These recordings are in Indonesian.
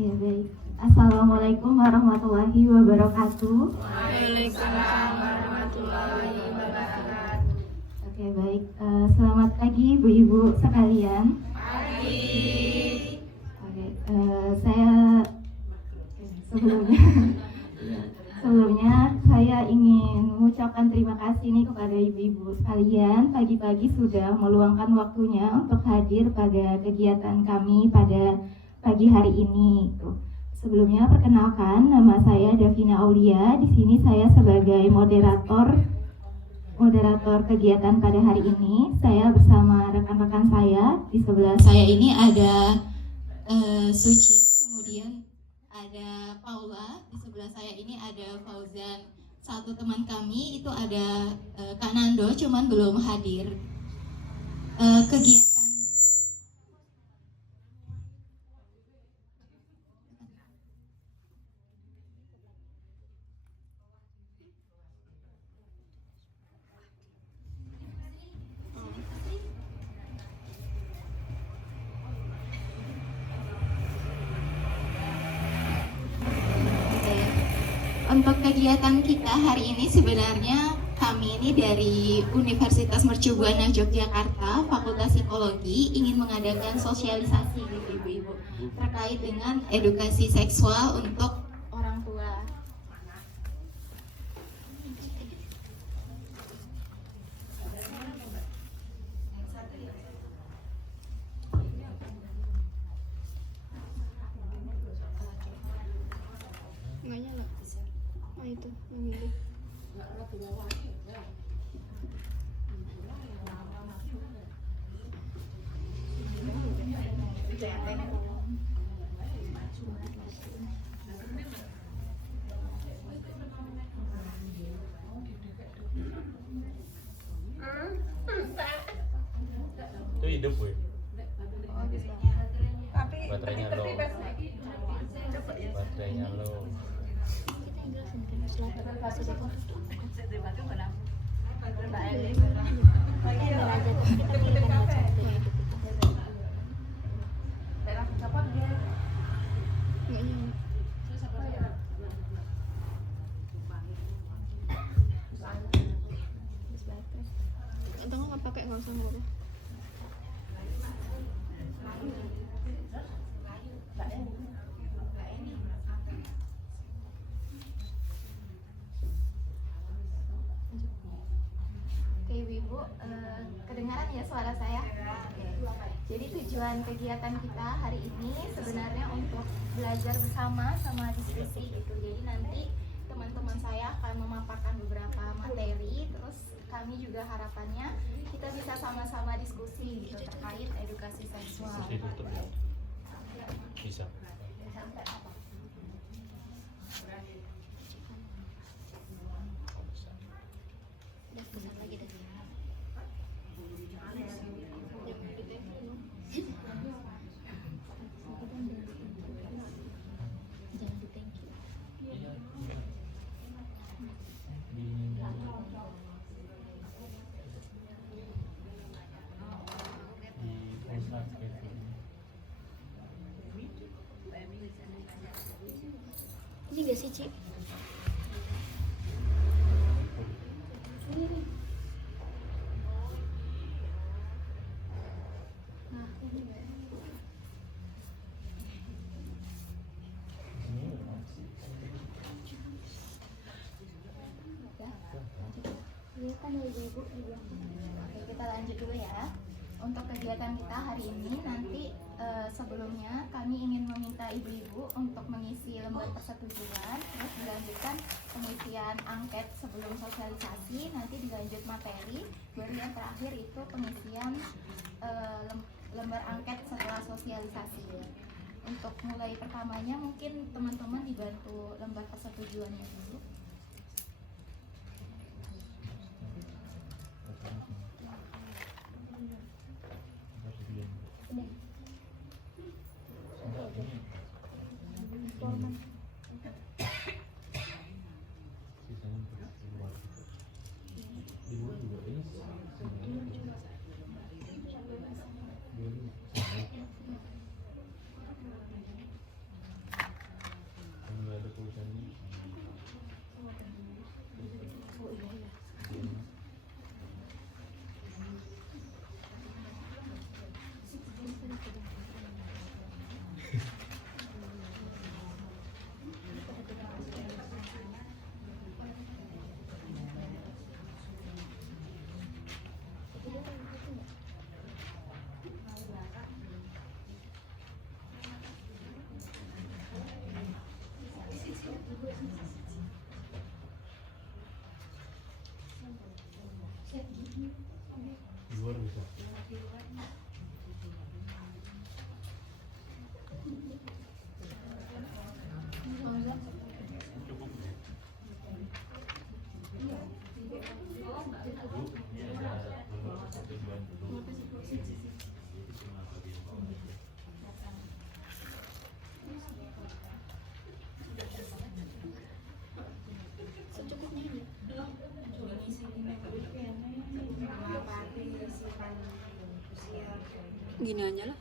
Oke, baik. Assalamualaikum warahmatullahi wabarakatuh. Waalaikumsalam warahmatullahi wabarakatuh. Oke, baik. Selamat pagi ibu-ibu sekalian. Pagi. Oke, saya sebelumnya sebelumnya saya ingin mengucapkan terima kasih nih kepada ibu-ibu sekalian, pagi-pagi sudah meluangkan waktunya untuk hadir pada kegiatan kami pada pagi hari ini. Sebelumnya perkenalkan, nama saya Davina Aulia. Di sini saya sebagai moderator kegiatan pada hari ini. Saya bersama rekan-rekan saya. Di sebelah saya ini ada Suci, kemudian ada Paula. Di sebelah saya ini ada Fauzan. Satu teman kami itu ada Kak Nando, cuman belum hadir. Kegiatan Untuk kegiatan kita hari ini sebenarnya kami ini dari Universitas Mercu Buana Yogyakarta, Fakultas Psikologi, ingin mengadakan sosialisasi gitu ibu-ibu terkait dengan edukasi seksual untuk orang tua. Nggak nyala. Oh itu, yang ini. Itu hidup gue. Tapi Baterainya low. Baterainya low. Nggak nyala. Atau nggak pakai, nggak usah ngomong. Oke ibu-ibu, kedengaran ya suara saya? Jadi tujuan kegiatan kita hari ini sebenarnya untuk belajar bersama sama diskusi gitu. Jadi nanti teman-teman saya akan memaparkan beberapa materi, terus kami juga harapannya kita bisa sama-sama diskusi gitu terkait edukasi seksual. Ditutup ya. Bisa. Ini nggak sih, Ci? Oke, kita lanjut dulu ya. Untuk kegiatan kita hari ini nanti sebelumnya kami ingin meminta ibu-ibu untuk mengisi lembar persetujuan, terus dilanjutkan pengisian angket sebelum sosialisasi, nanti dilanjut materi, baru yang terakhir itu pengisian lembar angket setelah sosialisasi. Untuk mulai pertamanya mungkin teman-teman dibantu lembar persetujuannya dulu. Di luar bisa. Cukup ya. Bu, ini ada nomor tujuan dulu. Cuma bagi Secukupnya aja. Gini aja lah.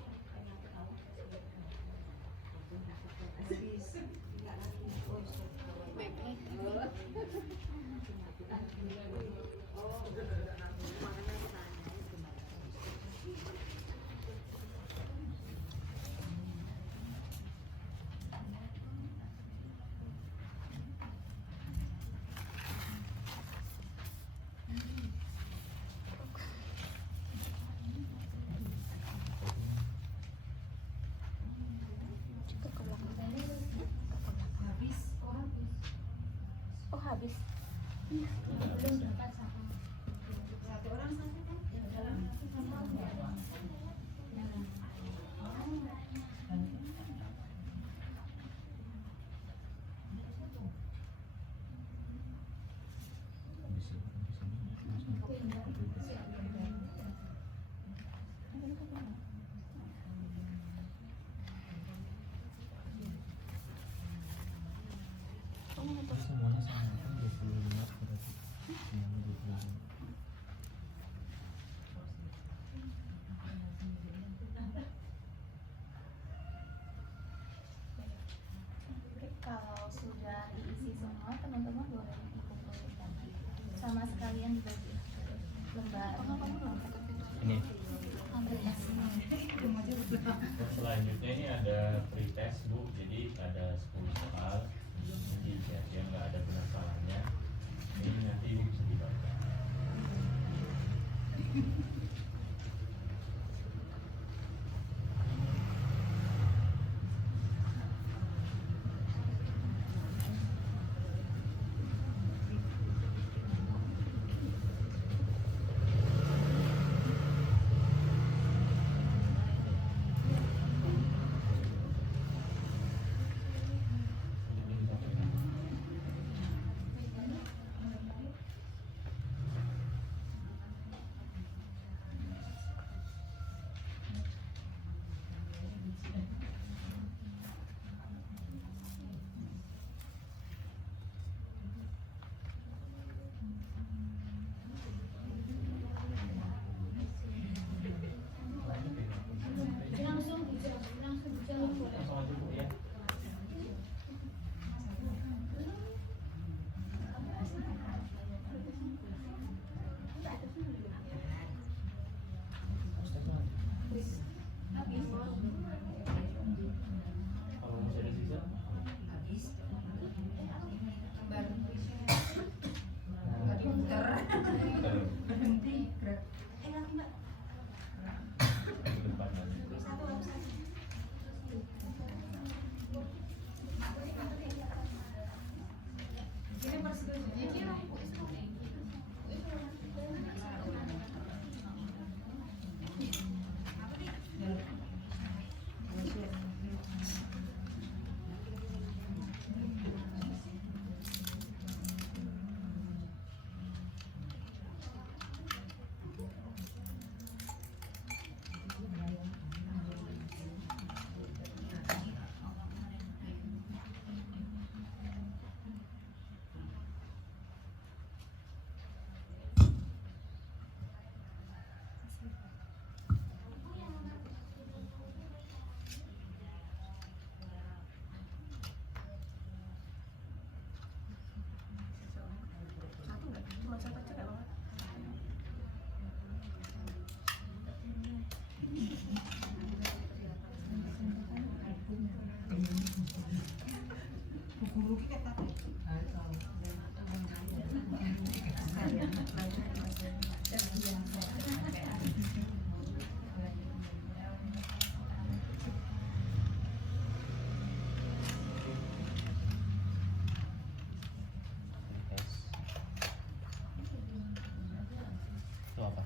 Oh habis. semuanya sama kan 25 berarti. Semuanya 25. Kalau sudah diisi semua, teman-teman boleh dikumpulkan sama sekalian dibagi lembar. Ini. Ambil tesnya. Selanjutnya ini ada pretest Bu, jadi ada 10 soal. Jadi yang nggak ada benar salahnya. Ini nanti Ibu bisa dibaca. Langsung aja Bu ya. Kalau masih ada sisa, ke depan nanti. Itu apa?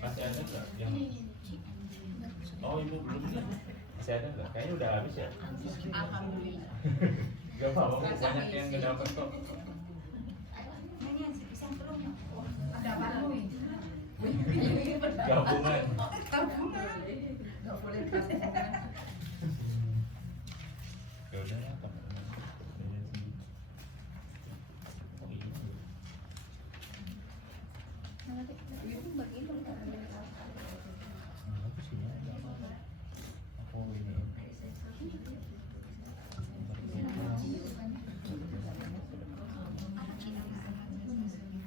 Masih ada nggak yang oh ibu belum ya? Masih ada nggak? Kayaknya udah habis ya. Alhamdulillah. Gak apa-apa, banyak yang nggak dapat kok. Ada apa nih? Gabungan. Nggak boleh gabungan. Ya udah ya, teman. Oh iya. Bagus ini.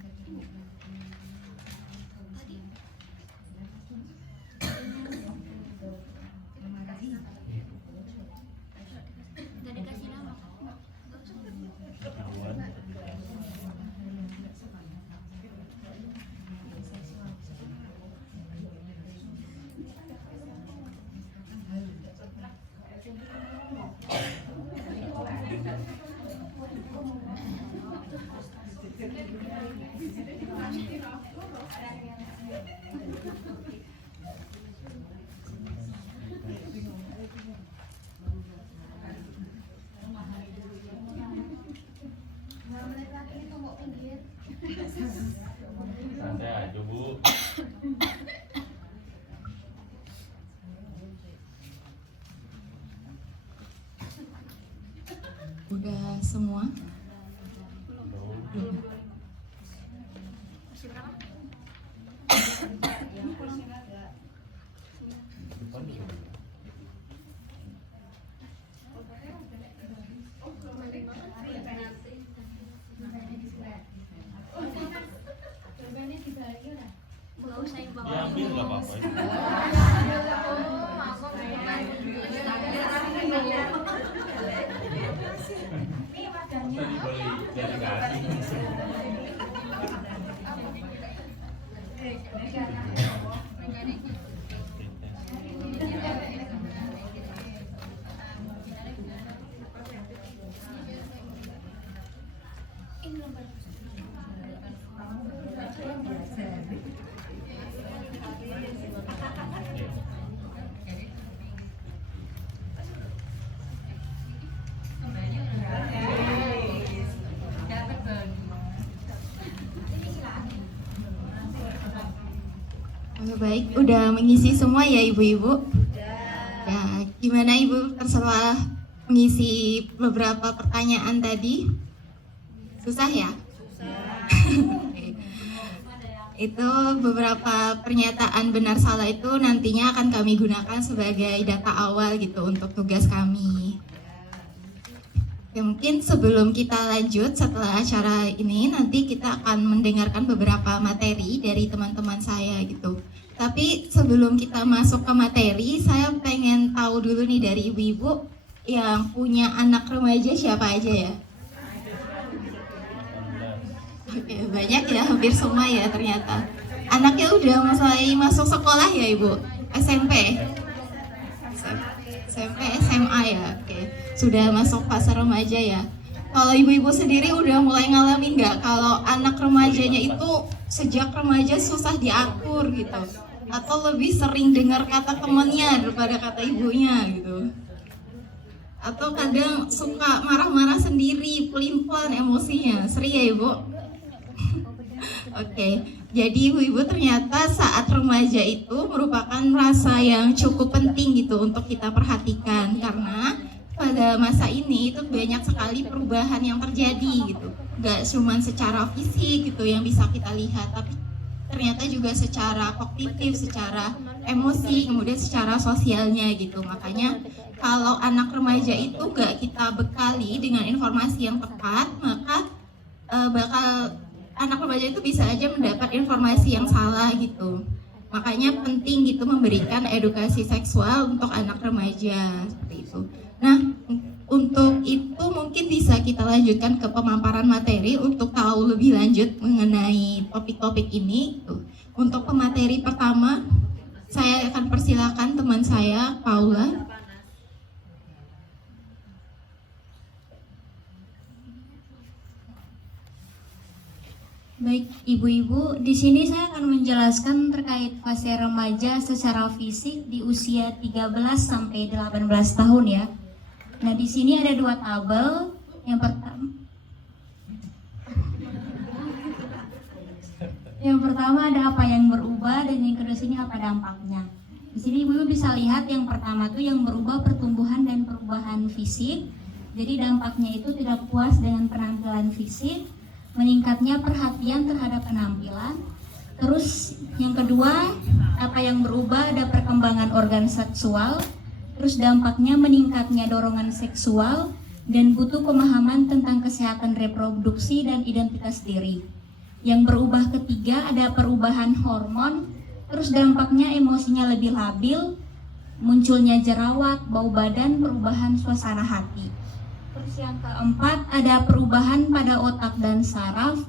Oh ini. Santai aja Bu. Udah semua? Belum. Depan juga. Diambil nggak apa-apa. Tadi boleh jadi kasih. Oke, baik, udah mengisi semua ya ibu-ibu? Ya, gimana ibu terselah mengisi beberapa pertanyaan tadi? Susah ya? Oke. Itu beberapa pernyataan benar salah itu nantinya akan kami gunakan sebagai data awal gitu untuk tugas kami. Ya, mungkin sebelum kita lanjut setelah acara ini nanti kita akan mendengarkan beberapa materi dari teman-teman saya gitu. Tapi sebelum kita masuk ke materi, saya pengen tahu dulu nih dari ibu-ibu yang punya anak remaja siapa aja ya? Oke, banyak ya, hampir semua ya ternyata. Anaknya udah mulai masuk sekolah ya ibu? SMP? SMP, SMA ya? Oke, sudah masuk fase remaja ya. Kalau ibu-ibu sendiri udah mulai ngalamin nggak kalau anak remajanya itu sejak remaja susah diatur gitu? Atau lebih sering dengar kata temannya daripada kata ibunya gitu? Atau kadang suka marah-marah sendiri, pelin-pelan emosinya, sering ya ibu? Oke, jadi ibu-ibu ternyata saat remaja itu merupakan rasa yang cukup penting gitu untuk kita perhatikan, karena pada masa ini itu banyak sekali perubahan yang terjadi gitu. Gak cuma secara fisik gitu yang bisa kita lihat, tapi ternyata juga secara kognitif, secara emosi, kemudian secara sosialnya gitu. Makanya kalau anak remaja itu gak kita bekali dengan informasi yang tepat, maka bakal anak remaja itu bisa aja mendapat informasi yang salah gitu. Makanya penting gitu memberikan edukasi seksual untuk anak remaja seperti itu. Nah, untuk itu mungkin bisa kita lanjutkan ke pemaparan materi untuk tahu lebih lanjut mengenai topik-topik ini. Untuk pemateri pertama, saya akan persilakan teman saya, Paula. Baik, ibu-ibu, di sini saya akan menjelaskan terkait fase remaja secara fisik di usia 13 sampai 18 tahun ya. Nah, di sini ada dua tabel. Yang pertama ada apa yang berubah dan yang kedua sini apa dampaknya. Di sini ibu-ibu bisa lihat yang pertama tuh yang berubah pertumbuhan dan perubahan fisik. Jadi dampaknya itu tidak puas dengan penampilan fisik, meningkatnya perhatian terhadap penampilan. Terus yang kedua, apa yang berubah ada perkembangan organ seksual. Terus dampaknya meningkatnya dorongan seksual dan butuh pemahaman tentang kesehatan reproduksi dan identitas diri. Yang berubah ketiga ada perubahan hormon. Terus dampaknya emosinya lebih labil, munculnya jerawat, bau badan, perubahan suasana hati. Terus yang keempat ada perubahan pada otak dan saraf.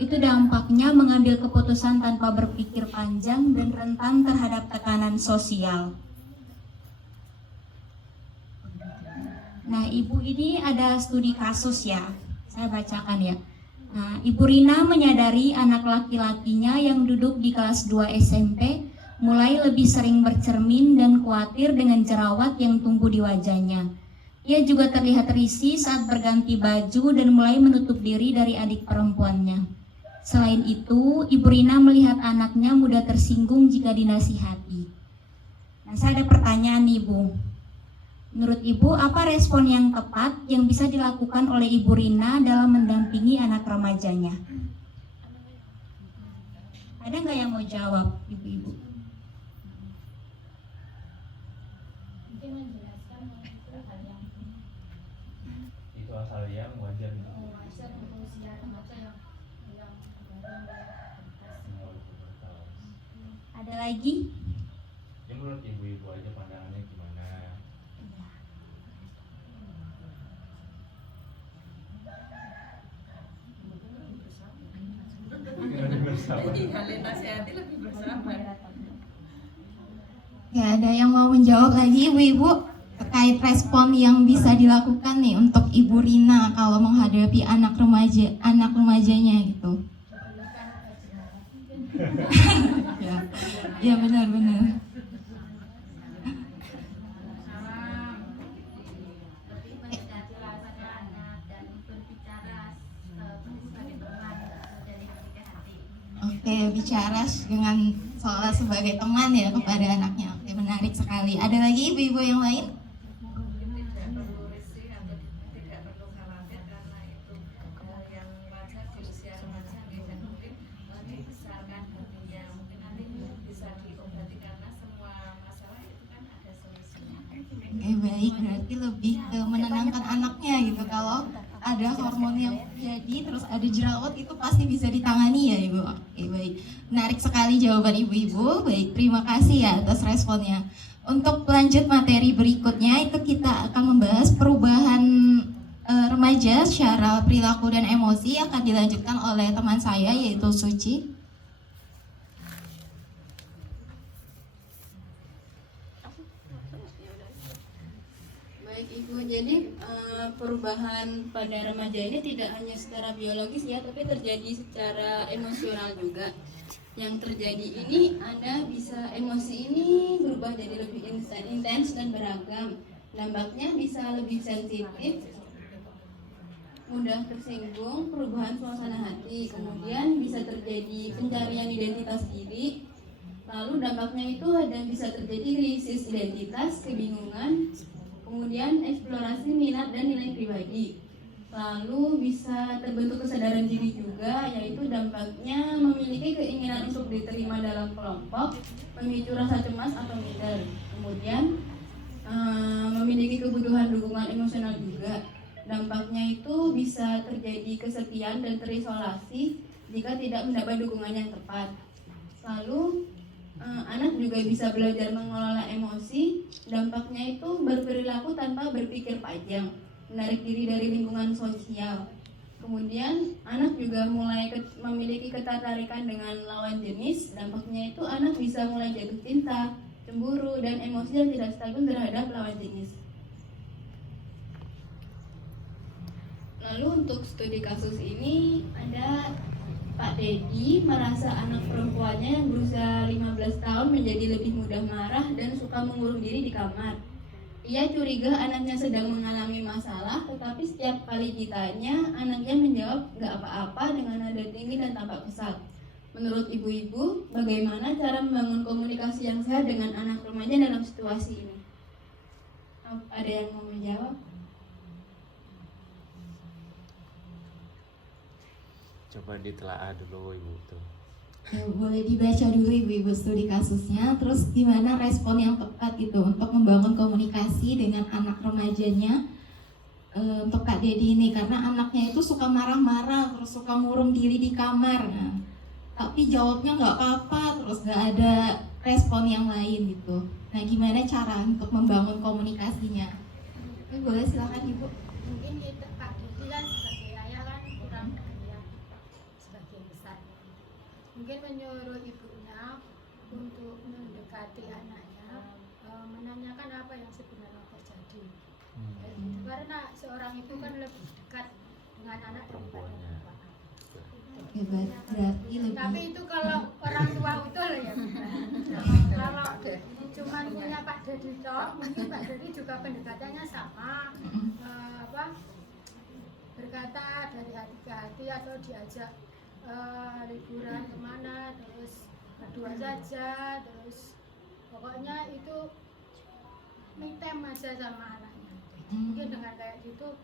Itu dampaknya mengambil keputusan tanpa berpikir panjang dan rentan terhadap tekanan sosial. Nah, ibu ini ada studi kasus ya, saya bacakan ya. Nah, Ibu Rina menyadari anak laki-lakinya yang duduk di kelas 2 SMP mulai lebih sering bercermin dan khawatir dengan jerawat yang tumbuh di wajahnya. Ia juga terlihat risih saat berganti baju dan mulai menutup diri dari adik perempuannya. Selain itu, Ibu Rina melihat anaknya mudah tersinggung jika dinasihati. Nah, saya ada pertanyaan nih, Bu. Menurut Ibu, apa respon yang tepat yang bisa dilakukan oleh Ibu Rina dalam mendampingi anak remajanya? Ada nggak yang mau jawab, Ibu-ibu? Mungkin menjelaskan hal yang Itu hal yang wajar gitu. wajar untuk usia remaja yang Ada lagi? Ya menurut ibu-ibu aja pandangannya gimana? Jadi kalian nasihati lebih bersabar. Ya, ada yang mau menjawab lagi ibu-ibu terkait respon yang bisa dilakukan nih untuk Ibu Rina kalau menghadapi anak remajanya gitu. Ya, ya benar-benar. Oke, bicara dengan seolah sebagai teman ya kepada anaknya. Oke, menarik sekali. Ada lagi ibu-ibu yang lain? Tidak perlu risih atau tidak perlu khawatir karena itu yang wajar di usia remaja dan mungkin dibesarkan hatinya, mungkin nanti bisa diobati karena semua masalah itu kan ada solusinya. Oke, baik. Berarti lebih ke menenangkan anaknya gitu. Kalau ada hormon yang jadi terus ada jerawat itu pasti bisa ditangani ya ibu. Oke, baik. Menarik sekali jawaban ibu-ibu. Baik, terima kasih ya atas responnya. Untuk lanjut materi berikutnya itu kita akan membahas perubahan remaja secara perilaku dan emosi akan dilanjutkan oleh teman saya yaitu Suci. Baik Ibu, jadi perubahan pada remaja ini tidak hanya secara biologis ya, tapi terjadi secara emosional juga. Yang terjadi ini Anda bisa emosi ini berubah jadi lebih intens dan beragam. Dampaknya bisa lebih sensitif, mudah tersinggung, perubahan suasana hati, kemudian bisa terjadi pencarian identitas diri. Lalu dampaknya itu ada bisa terjadi krisis identitas, kebingungan, kemudian eksplorasi minat dan nilai pribadi. Lalu bisa terbentuk kesadaran diri juga, yaitu dampaknya memiliki keinginan untuk diterima dalam kelompok, memicu rasa cemas atau minder. Kemudian memiliki kebutuhan dukungan emosional juga. Dampaknya itu bisa terjadi kesepian dan terisolasi jika tidak mendapat dukungan yang tepat. Lalu anak juga bisa belajar mengelola emosi. Dampaknya itu berperilaku tanpa berpikir panjang, menarik diri dari lingkungan sosial. Kemudian anak juga mulai memiliki ketertarikan dengan lawan jenis. Dampaknya itu anak bisa mulai jatuh cinta, cemburu, dan emosi yang tidak stabil terhadap lawan jenis. Lalu untuk studi kasus ini ada Pak Dedi merasa anak perempuannya yang berusia 15 tahun menjadi lebih mudah marah dan suka mengurung diri di kamar. Ia curiga anaknya sedang mengalami masalah, tetapi setiap kali ditanya, anaknya menjawab nggak apa-apa dengan nada tinggi dan tampak kesal. Menurut ibu-ibu, bagaimana cara membangun komunikasi yang sehat dengan anak remaja dalam situasi ini? Ada yang mau menjawab? Coba ditelaah dulu ibu tuh. Ya, boleh dibaca dulu ibu-ibu studi kasusnya, terus gimana respon yang tepat itu untuk membangun komunikasi dengan anak remajanya untuk Kak Dedi ini, karena anaknya itu suka marah-marah, terus suka ngurung diri di kamar, nah, tapi jawabnya nggak apa-apa, terus nggak ada respon yang lain gitu. Nah, gimana cara untuk membangun komunikasinya? Boleh silakan ibu. Mungkin kita Pak Dedi kan sebagai ayah kan kurang ayah sebagian besar. Mungkin menyuruh ibunya untuk mendekati anaknya, menanyakan apa yang sebenarnya terjadi. Karena seorang ibu kan lebih dekat dengan anak daripada bapak. Oke, berarti lebih. Tapi itu kalau orang tua utuh ya. Kalau cuma punya Pak Dedi toh, mungkin Pak Dedi juga pendekatannya sama. Berkata dari hati ke hati atau diajak liburan kemana, terus berdua saja, terus pokoknya itu me time aja sama anaknya. Mungkin dengan kayak gitu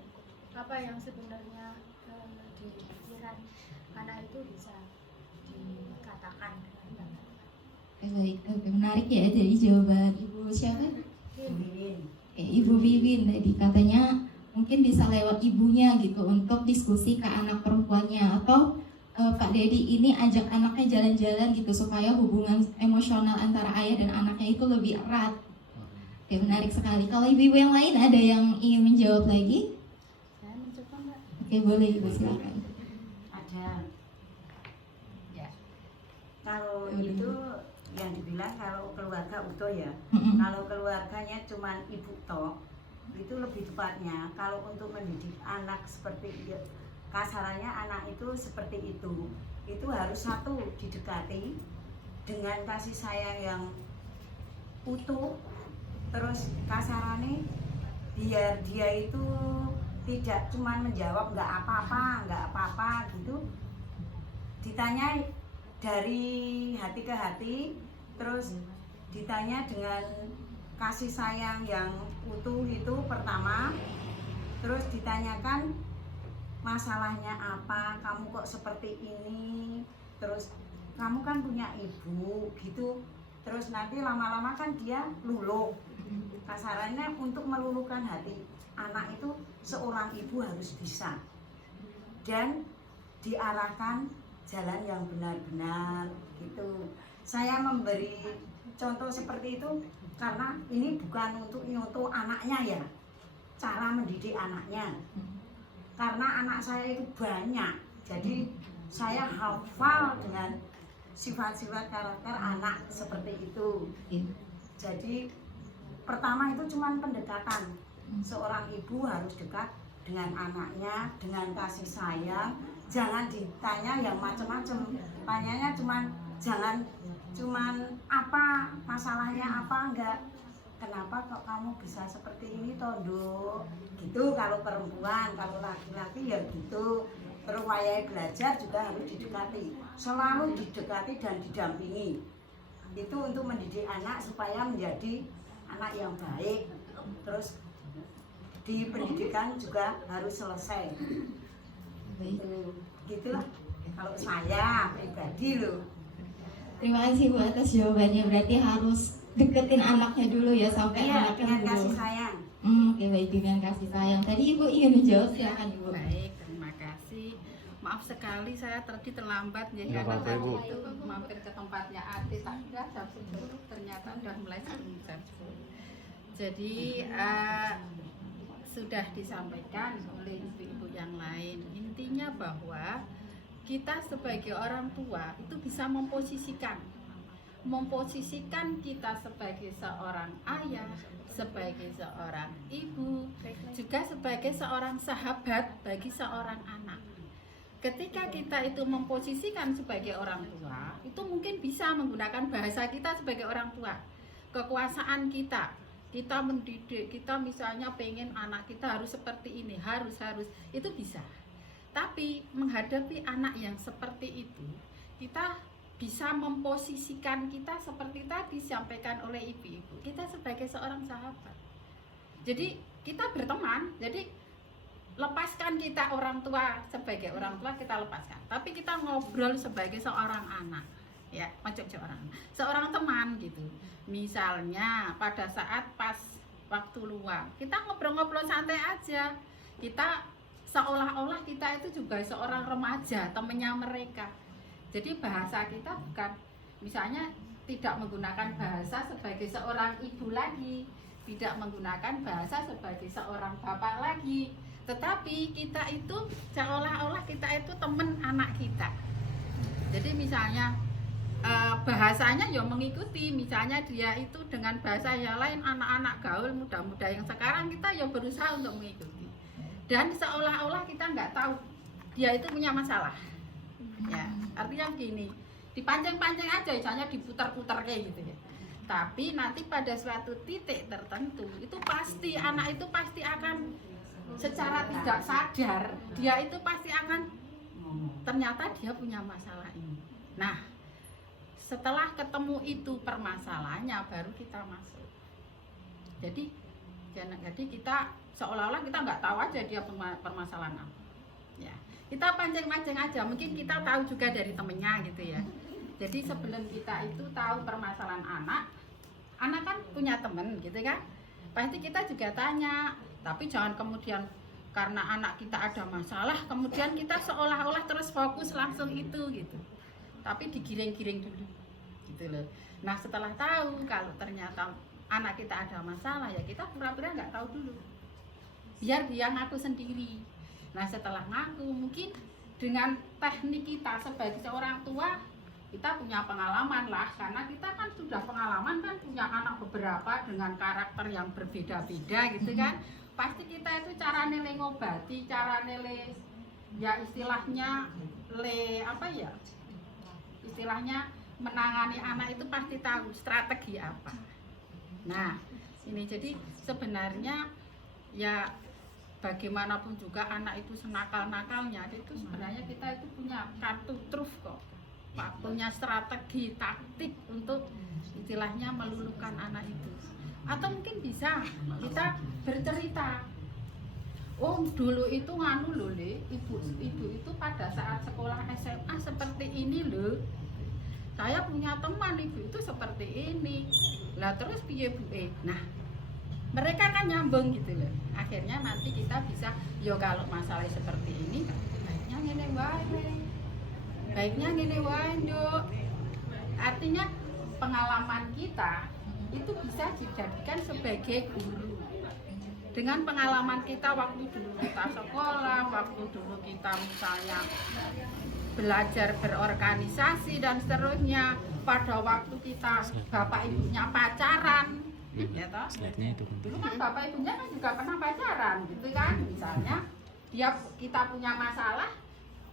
apa yang sebenarnya di pikiran anak itu bisa dikatakan dengan Baik, menarik ya dari jawaban ibu siapa? Ibu Wiwin tadi katanya mungkin bisa lewat ibunya gitu untuk diskusi ke anak perempuannya, atau Pak Dedi ini ajak anaknya jalan-jalan gitu supaya hubungan emosional antara ayah dan anaknya itu lebih erat. Oke, menarik sekali. Kalau ibu-ibu yang lain ada yang ingin menjawab lagi? Saya mencoba Mbak. Oke, boleh ibu silakan. Ada. Ya. Kalau itu yang dibilang kalau keluarga utuh ya. Kalau keluarganya cuma ibu toh, itu lebih tepatnya. Kalau untuk mendidik anak seperti kasarannya anak itu seperti itu harus satu didekati dengan kasih sayang yang utuh. Terus kasarannya biar dia itu tidak cuma menjawab nggak apa-apa gitu, ditanya dari hati ke hati, terus ditanya dengan kasih sayang yang utuh itu pertama, terus ditanyakan masalahnya apa, kamu kok seperti ini, terus kamu kan punya ibu gitu, terus nanti lama-lama kan dia luluh. Kasarannya untuk meluluhkan hati anak itu seorang ibu harus bisa dan diarahkan jalan yang benar-benar gitu. Saya memberi contoh seperti itu karena ini bukan untuk nyoto anaknya ya, cara mendidik anaknya, karena anak saya itu banyak, jadi saya hafal dengan sifat-sifat karakter anak seperti itu. Jadi pertama itu cuma pendekatan, seorang ibu harus dekat dengan anaknya dengan kasih sayang, jangan ditanya yang macam-macam, tanyanya jangan apa masalahnya apa, enggak, kenapa kok kamu bisa seperti ini Tondo gitu. Kalau perempuan, kalau laki-laki ya gitu. Terus wayai belajar juga harus didekati, selalu didekati dan didampingi. Itu untuk mendidik anak supaya menjadi anak yang baik. Terus di pendidikan juga harus selesai. Gitulah kalau saya pribadi loh. Terima kasih Bu atas jawabannya. Berarti harus deketin anaknya dulu ya sampai anaknya dengan dulu. kasih sayang. Oke, baik, dengan kasih sayang. Tadi Ibu ingin menjawab, silakan Ibu. Baik, terima kasih. Maaf sekali saya tadi terlambat ya, Nggak karena apa-apa, tadi Ibu. itu mampir ke tempatnya Ati, tak kira jam 10, ternyata udah mulai jam 10. Jadi sudah disampaikan oleh ibu-ibu yang lain. Intinya bahwa kita sebagai orang tua itu bisa memposisikan kita sebagai seorang ayah, sebagai seorang ibu, juga sebagai seorang sahabat bagi seorang anak. ketika kita itu memposisikan sebagai orang tua, itu mungkin bisa menggunakan bahasa kita sebagai orang tua. Kekuasaan kita mendidik, kita misalnya pengen anak kita harus seperti ini, harus, itu bisa. Tapi menghadapi anak yang seperti itu, kita bisa memposisikan kita seperti tadi disampaikan oleh ibu-ibu, kita sebagai seorang sahabat. Jadi kita berteman, jadi lepaskan kita orang tua, sebagai orang tua kita lepaskan, tapi kita ngobrol sebagai seorang anak, ya, macam seorang teman gitu. Misalnya pada saat pas waktu luang, kita ngobrol-ngobrol santai aja, kita seolah-olah kita itu juga seorang remaja, temennya mereka. Jadi bahasa kita bukan, misalnya tidak menggunakan bahasa sebagai seorang ibu lagi, tidak menggunakan bahasa sebagai seorang bapak lagi, tetapi kita itu seolah-olah kita itu teman anak kita. Jadi misalnya bahasanya ya mengikuti, misalnya dia itu dengan bahasa yang lain, anak-anak gaul muda-muda yang sekarang, kita ya berusaha untuk mengikuti, dan seolah-olah kita nggak tahu dia itu punya masalah, ya, artinya gini, dipancing-pancing aja, misalnya diputar-putar kayak gitu ya. Tapi nanti pada suatu titik tertentu itu pasti anak itu pasti akan secara tidak sadar, dia itu pasti akan ternyata dia punya masalah ini. Nah, setelah ketemu itu permasalahannya baru kita masuk. Jadi kita seolah-olah kita nggak tahu aja dia permasalahan apa. Ya, kita pancing-pancing aja. Mungkin kita tahu juga dari temennya gitu ya. Jadi sebelum kita itu tahu permasalahan anak kan punya temen gitu kan. Pasti kita juga tanya. Tapi jangan kemudian karena anak kita ada masalah, kemudian kita seolah-olah terus fokus langsung itu gitu. Tapi digiring-giring dulu gitu loh. Nah setelah tahu kalau ternyata anak kita ada masalah, ya kita pura-pura nggak tahu dulu, biar dia ngaku sendiri. Nah setelah ngaku, mungkin dengan teknik kita sebagai seorang tua, kita punya pengalaman lah, karena kita kan sudah pengalaman kan, punya anak beberapa dengan karakter yang berbeda-beda gitu kan. Pasti kita itu cara nilai ngobati, cara nilai ya istilahnya istilahnya menangani anak itu pasti tahu strategi apa. Nah ini jadi sebenarnya ya bagaimanapun juga anak itu senakal-nakalnya, itu sebenarnya kita itu punya kartu truf kok, punya strategi taktik untuk istilahnya meluluhkan anak itu. Atau mungkin bisa kita bercerita, oh dulu itu nganu loh le, ibu itu pada saat sekolah SMA seperti ini loh, saya punya teman ibu itu seperti ini lah, terus piye bu. Nah mereka kan nyambung gitu loh. Akhirnya nanti kita bisa, yo kalau masalah seperti ini baiknya ngene wae Nduk. Artinya pengalaman kita itu bisa dijadikan sebagai guru. Dengan pengalaman kita waktu dulu kita sekolah, waktu dulu kita misalnya belajar berorganisasi dan seterusnya, pada waktu kita bapak ibunya pacaran, ya toh? Dulu kan bapak ibunya kan juga pernah pacaran gitu kan. Misalnya kita punya masalah,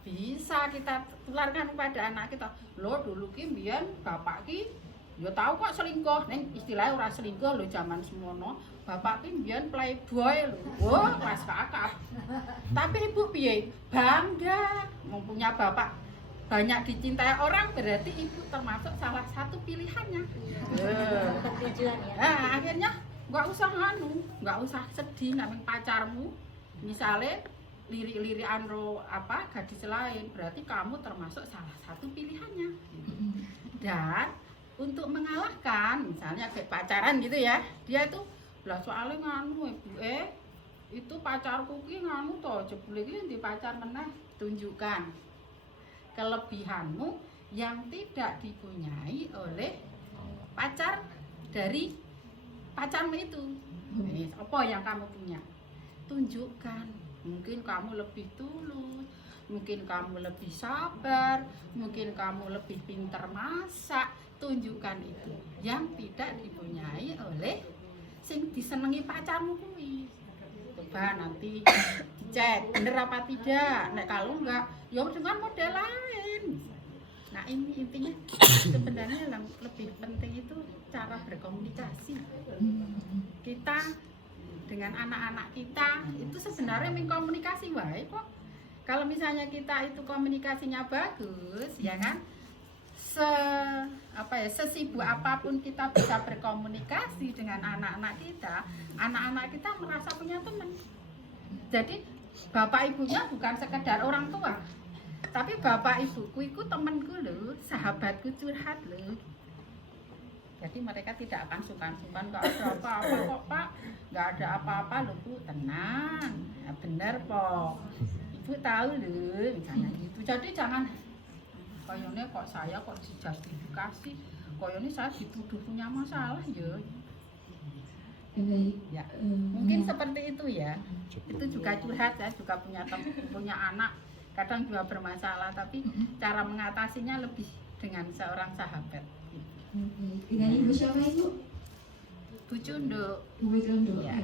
bisa kita tularkan kepada anak kita. Lo dulu ki mbiyen bapak ki yo tahu kok selingkuh, neng istilahnya orang selingkuh lo zaman semono. Bapak ki mbiyen playboy lo, wah kelas kakak. Tapi ibu piye? Bangga mempunyai bapak banyak dicintai orang, berarti ibu termasuk salah satu pilihannya. Nah, akhirnya nggak usah sedih namanya pacarmu. Misalnya lirik-lirik andro gadis lain, berarti kamu termasuk salah satu pilihannya. Dan untuk mengalahkan, misalnya kayak pacaran gitu ya, dia itu lah soalnya nganu ibu itu pacarku ki nganu toh, jebule ki di pacar meneh. Tunjukkan kelebihanmu yang tidak dipunyai oleh pacar dari pacarmu itu. Apa yang kamu punya? Tunjukkan. Mungkin kamu lebih tulus, mungkin kamu lebih sabar, mungkin kamu lebih pintar masak. Tunjukkan itu yang tidak dipunyai oleh sing disenengi pacarmu kuwi. coba nanti dicek bener apa tidak. Nek kalau enggak, ya dengan model lain. Nah ini intinya sebenarnya yang lebih penting itu cara berkomunikasi kita dengan anak-anak kita itu sebenarnya mengkomunikasi wae kok. Kalau misalnya kita itu komunikasinya bagus, ya kan, sesibuk apapun kita bisa berkomunikasi dengan anak-anak kita merasa punya teman. Jadi bapak ibunya bukan sekedar orang tua, tapi bapak ibuku itu temanku loh, sahabatku curhat loh. Jadi mereka tidak akan sungkan-sungkan, nggak ada apa-apa kok pak, nggak ada apa-apa loh bu, tenang, ya, bener po, ibu tahu loh, misalnya gitu. Jadi jangan koyone kok saya kok dijustifikasi, koyone saya dituduh punya masalah ya. Ya, mungkin seperti itu ya. Itu juga curhat ya, juga punya anak, kadang juga bermasalah, tapi cara mengatasinya lebih dengan seorang sahabat. Dengan ibu siapa itu? Bu Cundo. Ibu Cundo. Ya.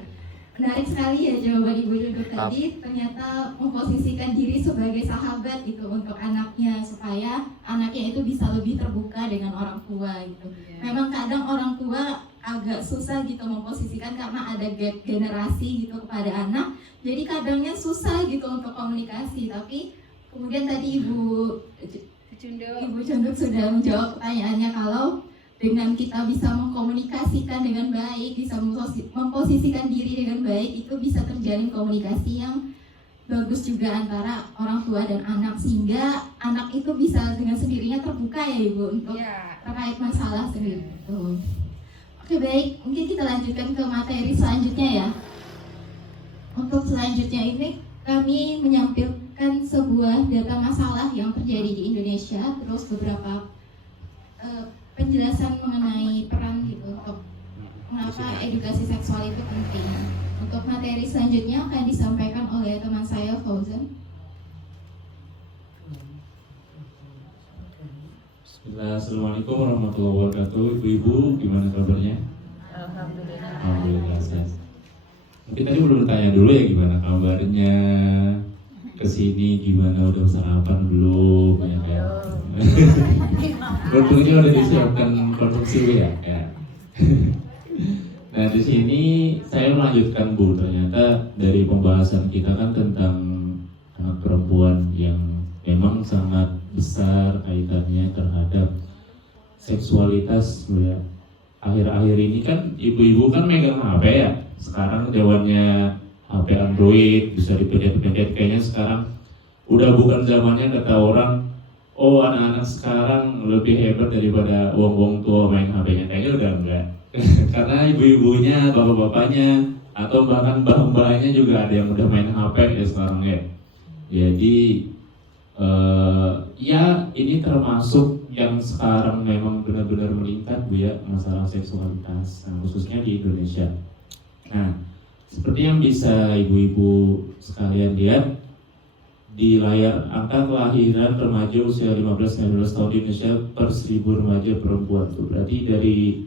Menarik sekali ya jawaban Ibu Cundo tadi. Ternyata memposisikan diri sebagai sahabat itu untuk anaknya supaya anaknya itu bisa lebih terbuka dengan orang tua gitu. Memang kadang orang tua agak susah gitu memposisikan karena ada gap generasi gitu kepada anak. Jadi kadangnya susah gitu untuk komunikasi. Tapi kemudian tadi Ibu Cundo sudah menjawab pertanyaannya kalau dengan kita bisa mengkomunikasikan dengan baik, bisa memposisikan diri dengan baik, itu bisa terjalin komunikasi yang bagus juga antara orang tua dan anak, sehingga anak itu bisa dengan sendirinya terbuka ya Ibu untuk terkait masalah sendiri. Oke baik, mungkin kita lanjutkan ke materi selanjutnya ya. Untuk selanjutnya ini kami menyampaikan sebuah data masalah yang terjadi di Indonesia, terus beberapa penjelasan mengenai peran gitu untuk mengapa edukasi seksual itu penting. Untuk materi selanjutnya akan disampaikan oleh teman saya Fauzan. Assalamualaikum warahmatullahi wabarakatuh. Ibu-ibu gimana kabarnya? Alhamdulillah sehat. Mungkin tadi belum tanya dulu ya gimana kabarnya, kesini gimana, udah sarapan belum, banyak ya. Untungnya udah disiapkan konsumsi ya. Nah di sini saya melanjutkan Bu, ternyata dari pembahasan kita kan tentang anak perempuan yang memang sangat besar kaitannya terhadap seksualitas Bu ya. Akhir-akhir ini kan ibu-ibu kan megang HP ya. Sekarang zamannya HP Android bisa dipencet-pencet, kayaknya sekarang udah bukan zamannya kata orang, oh anak-anak sekarang lebih hebat daripada wong-wong tua main HP-nya. Kayaknya udah enggak. Karena ibu-ibunya, bapak-bapaknya, atau bahkan mbah-mbahnya juga ada yang udah main HP ya sekarang ya. Jadi ya ini termasuk yang sekarang memang benar-benar meningkat Bu ya, masalah seksualitas, nah, khususnya di Indonesia. Nah, seperti yang bisa ibu-ibu sekalian lihat di layar, angka kelahiran remaja usia 15-19 tahun di Indonesia per 1000 remaja perempuan tuh. Berarti dari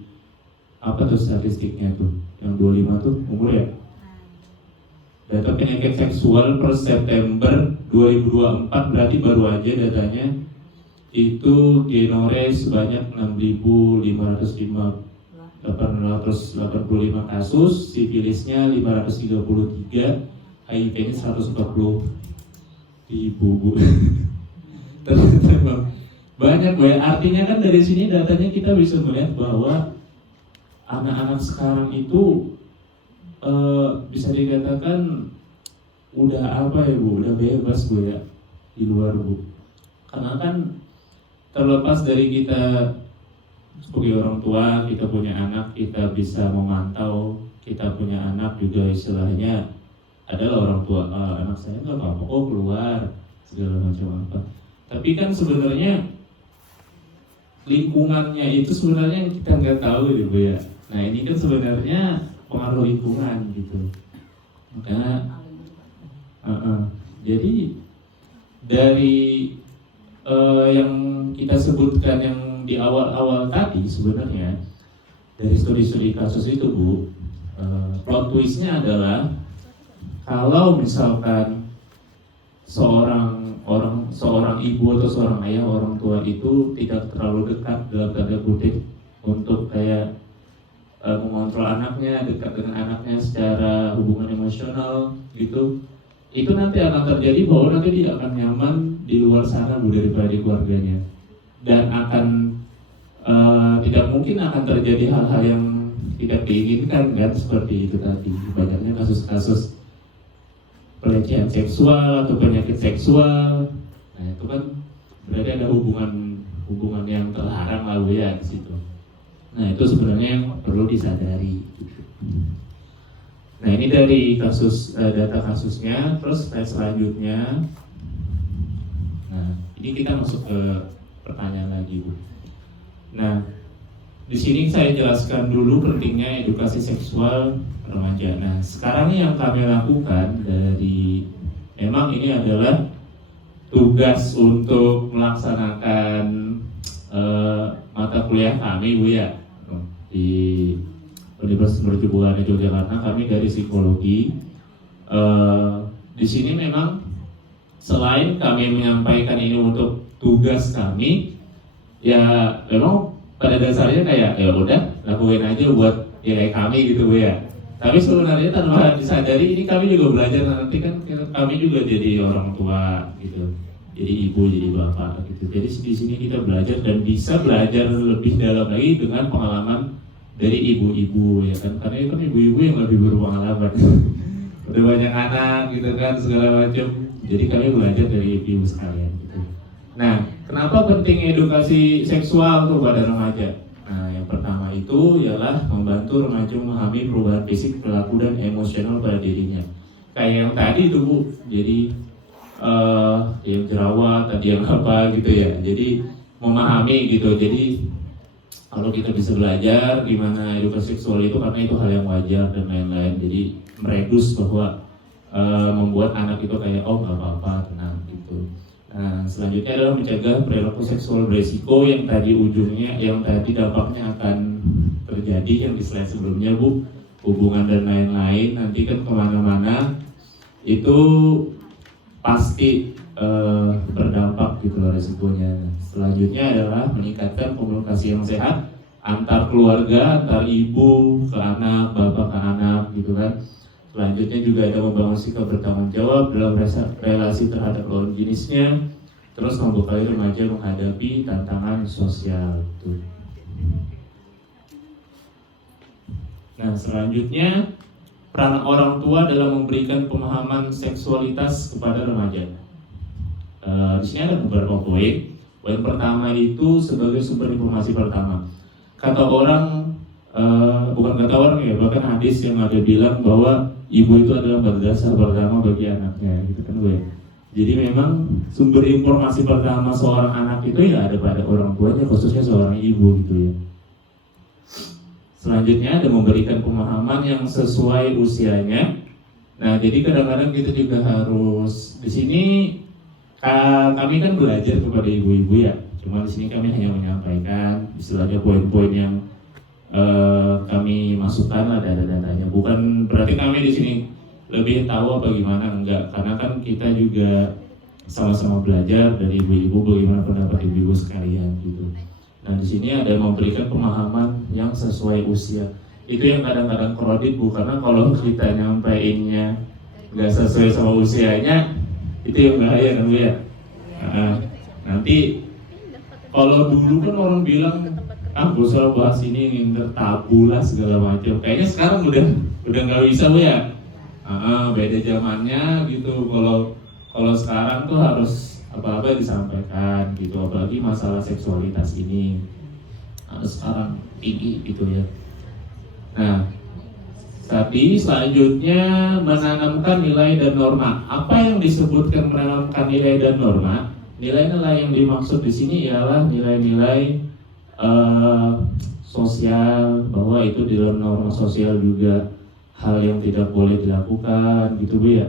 apa tuh statistiknya tuh? Yang 25 tuh umur ya? Data penyakit seksual per September 2024 berarti baru aja datanya itu ginore sebanyak 6.585 kasus, sifilisnya 533, HIV-nya 140 ribu Bu. Ternyata memang banyak Bu ya. Artinya kan dari sini datanya kita bisa melihat bahwa anak-anak sekarang itu bisa dikatakan udah apa ya Bu, udah bebas Bu ya di luar Bu. Karena kan terlepas dari kita sebagai orang tua, kita punya anak, kita bisa memantau, kita punya anak juga istilahnya adalah orang tua, anak saya nggak apa-apa kok keluar segala macam apa. Tapi kan sebenarnya lingkungannya itu sebenarnya kita nggak tahu gitu ya. Nah ini kan sebenarnya pengaruh lingkungan gitu. Makanya jadi dari yang kita sebutkan yang di awal-awal tadi sebenarnya dari studi-studi kasus itu Bu, plot twistnya adalah kalau misalkan seorang ibu atau seorang ayah, orang tua itu tidak terlalu dekat dalam tanda kutip untuk kayak mengontrol anaknya, dekat dengan anaknya secara hubungan emosional gitu, itu nanti akan terjadi bahwa nanti dia akan nyaman di luar sana Bu daripada di keluarganya, dan akan tidak mungkin akan terjadi hal-hal yang tidak diinginkan kan, seperti itu tadi banyaknya kasus-kasus pelecehan seksual atau penyakit seksual. Nah itu kan berarti ada hubungan yang terlarang lalu ya di situ. Nah itu sebenarnya yang perlu disadari. Nah ini dari kasus data kasusnya. Terus slide selanjutnya. Nah ini kita masuk ke pertanyaan lagi Bu. Nah di sini saya jelaskan dulu pentingnya edukasi seksual remaja. Nah sekarang yang kami lakukan memang ini adalah tugas untuk melaksanakan mata kuliah kami Bu ya di Universitas Mercubuana Yogyakarta. Kami dari psikologi. Di sini memang selain kami menyampaikan ini untuk tugas kami, ya memang pada dasarnya kayak ya udah lakuin aja buat nilai kami gitu Bu ya. Tapi sebenarnya tanpa disadari ini kami juga belajar, nanti kan kami juga jadi orang tua gitu, jadi ibu, jadi bapak gitu. Jadi di sini kita belajar dan bisa belajar lebih dalam lagi dengan pengalaman dari ibu-ibu ya kan, karena itu kan ibu-ibu yang lebih berpengalaman. Udah banyak anak gitu kan segala macam. Jadi kami belajar dari ibu sekalian gitu. Nah, kenapa penting edukasi seksual tuh pada remaja? Nah, yang pertama itu ialah membantu remaja memahami perubahan fisik, perilaku, dan emosional pada dirinya. Kayak yang tadi itu Bu, jadi yang jerawat, tadi yang apa gitu ya. Jadi memahami gitu. Jadi kalau kita bisa belajar gimana edukasi seksual itu, karena itu hal yang wajar dan lain-lain. Jadi meredus bahwa membuat anak itu kayak oh nggak apa-apa, tenang gitu. Nah, selanjutnya adalah mencegah perilaku seksual beresiko yang tadi dampaknya akan terjadi yang di slide sebelumnya Bu, hubungan dan lain-lain. Nanti kan kemana-mana itu pasti berdampak gitu loh resikonya. Selanjutnya adalah meningkatkan komunikasi yang sehat antar keluarga, antar ibu ke anak, bapak ke anak gitu kan. Selanjutnya juga ada membangun sikap bertanggung jawab dalam relasi terhadap lawan jenisnya. Terus membekali remaja menghadapi tantangan sosial. Tuh. Nah selanjutnya peran orang tua dalam memberikan pemahaman seksualitas kepada remaja. Di sini ada beberapa poin. Poin pertama itu sebagai sumber informasi pertama. Kata orang, bukan kata orang ya, bahkan hadis yang ada bilang bahwa ibu itu adalah madrasah pertama bagi anaknya, gitu kan gue. Jadi memang sumber informasi pertama seorang anak itu ya ada pada orang tuanya, khususnya seorang ibu gitu ya. Selanjutnya ada memberikan pemahaman yang sesuai usianya. Nah, jadi kadang-kadang kita juga harus di sini kami kan belajar kepada ibu-ibu ya. Cuma di sini kami hanya menyampaikan istilahnya poin-poin yang kami masukkan lah data-datanya. Bukan berarti kami di sini lebih tahu apa gimana, enggak. Karena kan kita juga sama-sama belajar dari ibu-ibu bagaimana pendapat ibu-ibu sekalian gitu. Nah di sini ada memberikan pemahaman yang sesuai usia. Itu yang kadang-kadang kredit Bu, karena kalau kita nyampeinnya nggak sesuai sama usianya, itu yang bahaya kan Bu ya. Nanti kalau dulu kan orang bilang gak usah bahas ini, nginter tabu lah segala macam. Kayaknya sekarang udah nggak bisa Bu ya. Beda zamannya gitu. Kalau sekarang tuh harus apa-apa disampaikan gitu, apalagi masalah seksualitas ini sekarang tinggi gitu ya. Nah, tadi selanjutnya menanamkan nilai dan norma. Apa yang disebutkan menanamkan nilai dan norma? Nilai-nilai yang dimaksud di sini ialah nilai-nilai sosial, bahwa itu di dalam norma sosial juga hal yang tidak boleh dilakukan gitu Bu ya.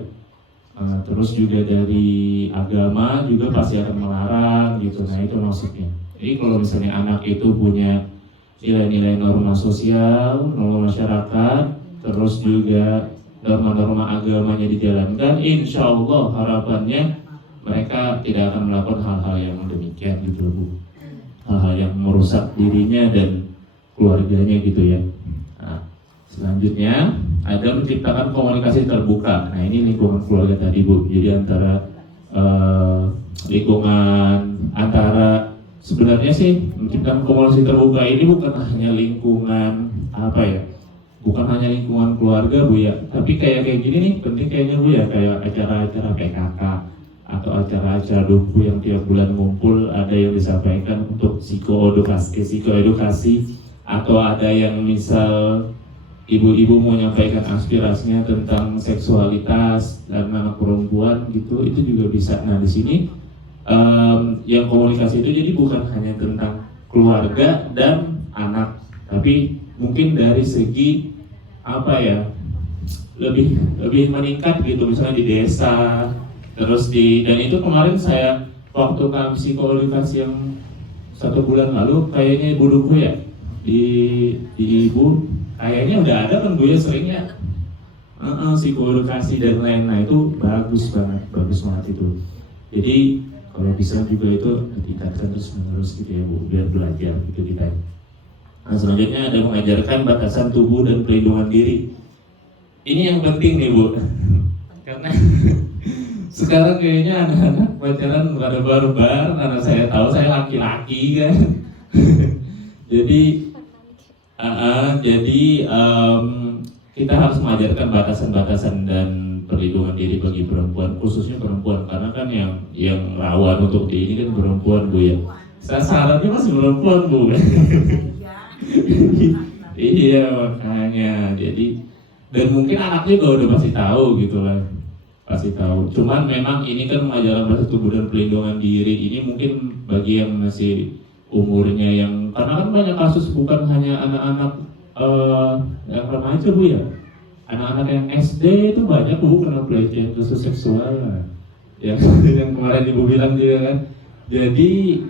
Terus juga dari agama juga pasti akan melarang gitu. Nah itu maksudnya. Jadi kalau misalnya anak itu punya nilai-nilai norma sosial, norma masyarakat, terus juga norma-norma agamanya dijalankan, insya Allah harapannya mereka tidak akan melakukan hal-hal yang demikian gitu Bu, hal-hal yang merusak dirinya dan keluarganya gitu ya. Nah, selanjutnya ada menciptakan komunikasi terbuka. Nah ini lingkungan keluarga tadi Bu, jadi antara lingkungan antara sebenarnya sih menciptakan komunikasi terbuka ini bukan hanya lingkungan apa ya, bukan hanya lingkungan keluarga Bu ya, tapi kayak gini nih penting kayaknya Bu ya, kayak acara-acara PKK atau acara-acara duku yang tiap bulan ngumpul, ada yang disampaikan untuk psikoedukasi, atau ada yang misal ibu-ibu mau menyampaikan aspirasinya tentang seksualitas dan anak perempuan gitu, itu juga bisa. Nah di sini yang komunikasi itu jadi bukan hanya tentang keluarga dan anak, tapi mungkin dari segi apa ya, lebih meningkat gitu, misalnya di desa, terus dan itu kemarin saya waktu kami psikoedukasi yang 1 bulan lalu kayaknya ibu duku ya di ibu kayaknya udah ada kan Bu ya seringnya psikoedukasi dan lain, nah itu bagus banget itu. Jadi kalau bisa juga itu ditingkatkan terus menerus gitu ya Bu, biar belajar gitu kita. Nah selanjutnya ada mengajarkan batasan tubuh dan perlindungan diri. Ini yang penting nih Bu, karena sekarang kayaknya anak-anak pacaran pada barbar, karena saya tahu saya laki-laki kan. Jadi kita harus mengajarkan batasan-batasan dan perlindungan diri bagi perempuan, khususnya perempuan, karena kan yang rawan untuk di ini kan perempuan Bu ya. Sasarannya masih perempuan Bu. Iya makanya, jadi dan mungkin anak juga udah pasti tahu gitu lah, pasti tahu. Cuman memang ini kan mengajarkan bahasa tubuh dan perlindungan diri ini mungkin bagi yang masih umurnya yang, karena kan banyak kasus bukan hanya anak-anak yang remaja Bu ya, anak-anak yang SD itu banyak Bu kena pelecehan khusus seksual yang kemarin Ibu bilang juga kan. Jadi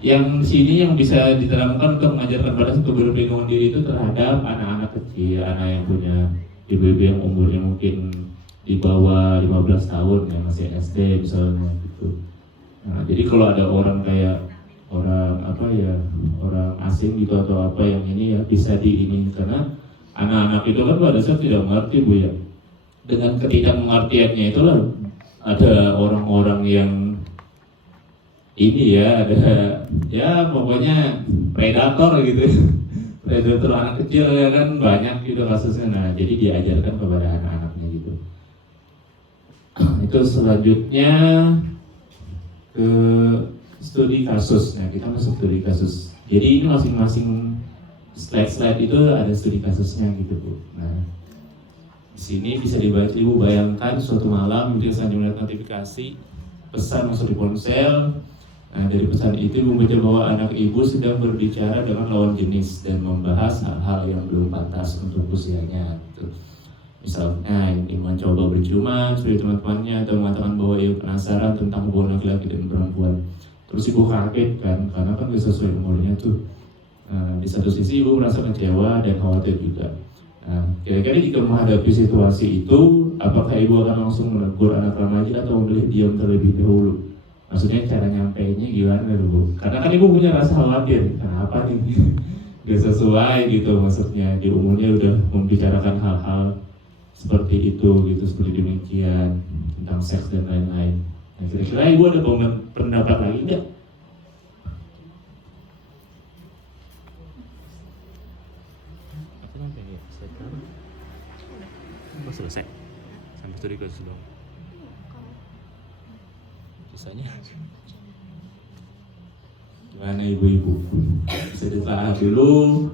yang sini yang bisa diterangkan untuk mengajarkan pada satu perlindungan diri itu terhadap anak-anak kecil, anak yang punya IBB yang umurnya mungkin di bawah 15 tahun ya, masih SD misalnya gitu. Nah, jadi kalau ada orang kayak orang asing gitu atau apa yang ini ya bisa diinin, karena anak-anak itu kan pada saat tidak mengerti Bu ya. Dengan ketidakmengertiannya itulah ada orang-orang yang ini ya, ada ya pokoknya predator gitu. Predator anak kecil ya kan banyak gitu kasusnya. Nah, jadi diajarkan kepada anak-anaknya gitu. Itu selanjutnya ke studi kasus. Nah, kita masuk studi kasus. Jadi ini masing-masing slide itu ada studi kasusnya gitu Bu. Nah, di sini bisa dibaca, Ibu bayangkan suatu malam dia saja melihat notifikasi pesan masuk di ponsel. Nah, dari pesan itu Ibu baca bahwa anak Ibu sedang berbicara dengan lawan jenis dan membahas hal-hal yang belum pantas untuk usianya gitu. Misalnya ini mencoba berciuman seperti teman-temannya, atau mengatakan bahwa ia penasaran tentang hubungan laki-laki dan perempuan. Terus Ibu kaget kan, karena kan gak sesuai umurnya tuh. Nah, di satu sisi Ibu merasa kecewa dan khawatir juga. Nah, kira-kira jika menghadapi situasi itu, apakah Ibu akan langsung menegur anak remaja atau memilih diam terlebih dahulu? Maksudnya cara nyampainya gimana Bu? Karena kan Ibu punya rasa khawatir, kenapa nih? Gak sesuai gitu, maksudnya di umurnya udah membicarakan hal-hal seperti itu gitu, seperti demikian tentang seks dan lain-lain. Nah, kira-kira Ibu ada pendapat lagi nggak? Selesai sampai studi kasus doang. Sisanya gimana ibu-ibu? Bisa ditahan dulu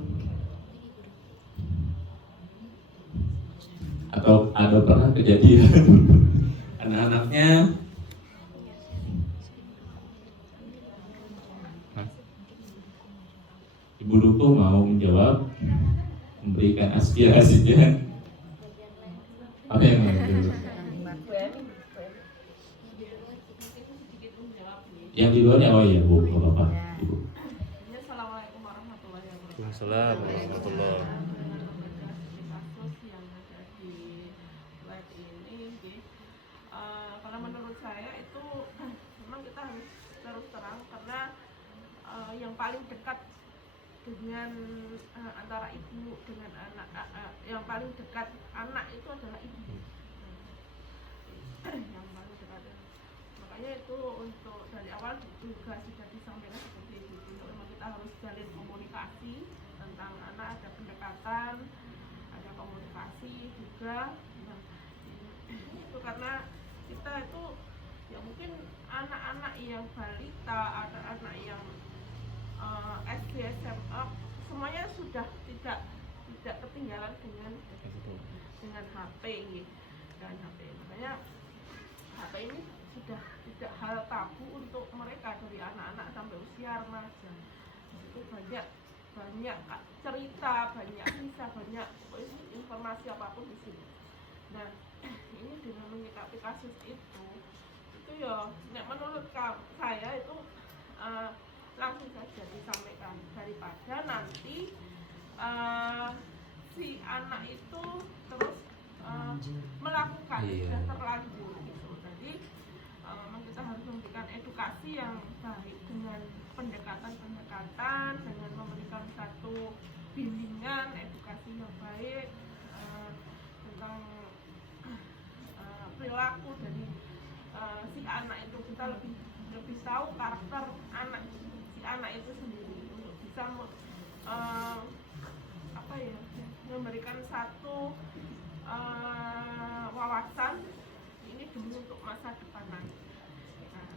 atau ada pernah kejadian anak-anaknya Ibu Duku mau menjawab, memberikan aspirasinya. Apa yang mau dulu? Yang di luar ya, oh iya Bu, nggak apa-apa Ibu. Assalamualaikum warahmatullahi wabarakatuh. Waalaikumsalam warahmatullahi. Kasus yang ada di paling dekat dengan antara ibu dengan anak, yang paling dekat anak itu adalah ibu. Yang paling dekat. Makanya itu untuk dari awal juga sudah disampaikan seperti itu. Memang kita harus jalin komunikasi tentang anak, ada pendekatan, ada komunikasi juga. Nah, itu karena kita itu ya mungkin anak-anak yang balita, ada anak yang SD, SMA, semuanya sudah tidak ketinggalan dengan HP dan HP. Makanya HP ini sudah tidak hal tabu untuk mereka dari anak-anak sampai usia remaja. Itu banyak cerita, banyak kisah, banyak informasi apapun di sini. Nah, ini dengan menyikapi kasus itu ya, menurut saya itu langsung saja disampaikan daripada nanti si anak itu terus melakukan sudah terlanjur gitu. Jadi memang kita harus memberikan edukasi yang baik dengan pendekatan dengan memberikan satu bimbingan edukasi yang baik tentang perilaku dari si anak itu. Kita lebih tahu karakter si anak itu sendiri untuk bisa memberikan satu wawasan ini demi untuk masa depan nanti. Nah,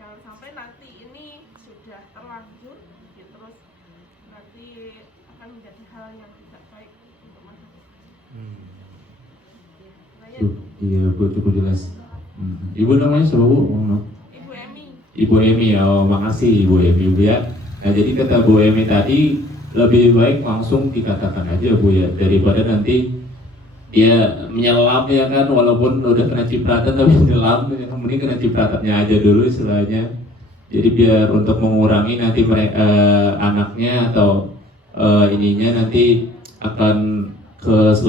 jangan sampai nanti ini sudah terlanjur ya, terus nanti akan menjadi hal yang tidak baik untuk masa depan. Iya, cukup jelas. Ibu namanya siapa, Bu? Ibu Emi. Ibu Emi, oh makasih Ibu Emi, Bu ya. Nah, jadi kata Bu Emi tadi lebih baik langsung dikatakan aja, Bu ya, daripada nanti dia menyelam ya kan, walaupun udah kena cipratan tapi menyelam, mending kena cipratannya aja dulu istilahnya. Jadi biar untuk mengurangi nanti mereka anaknya atau ininya nanti akan ke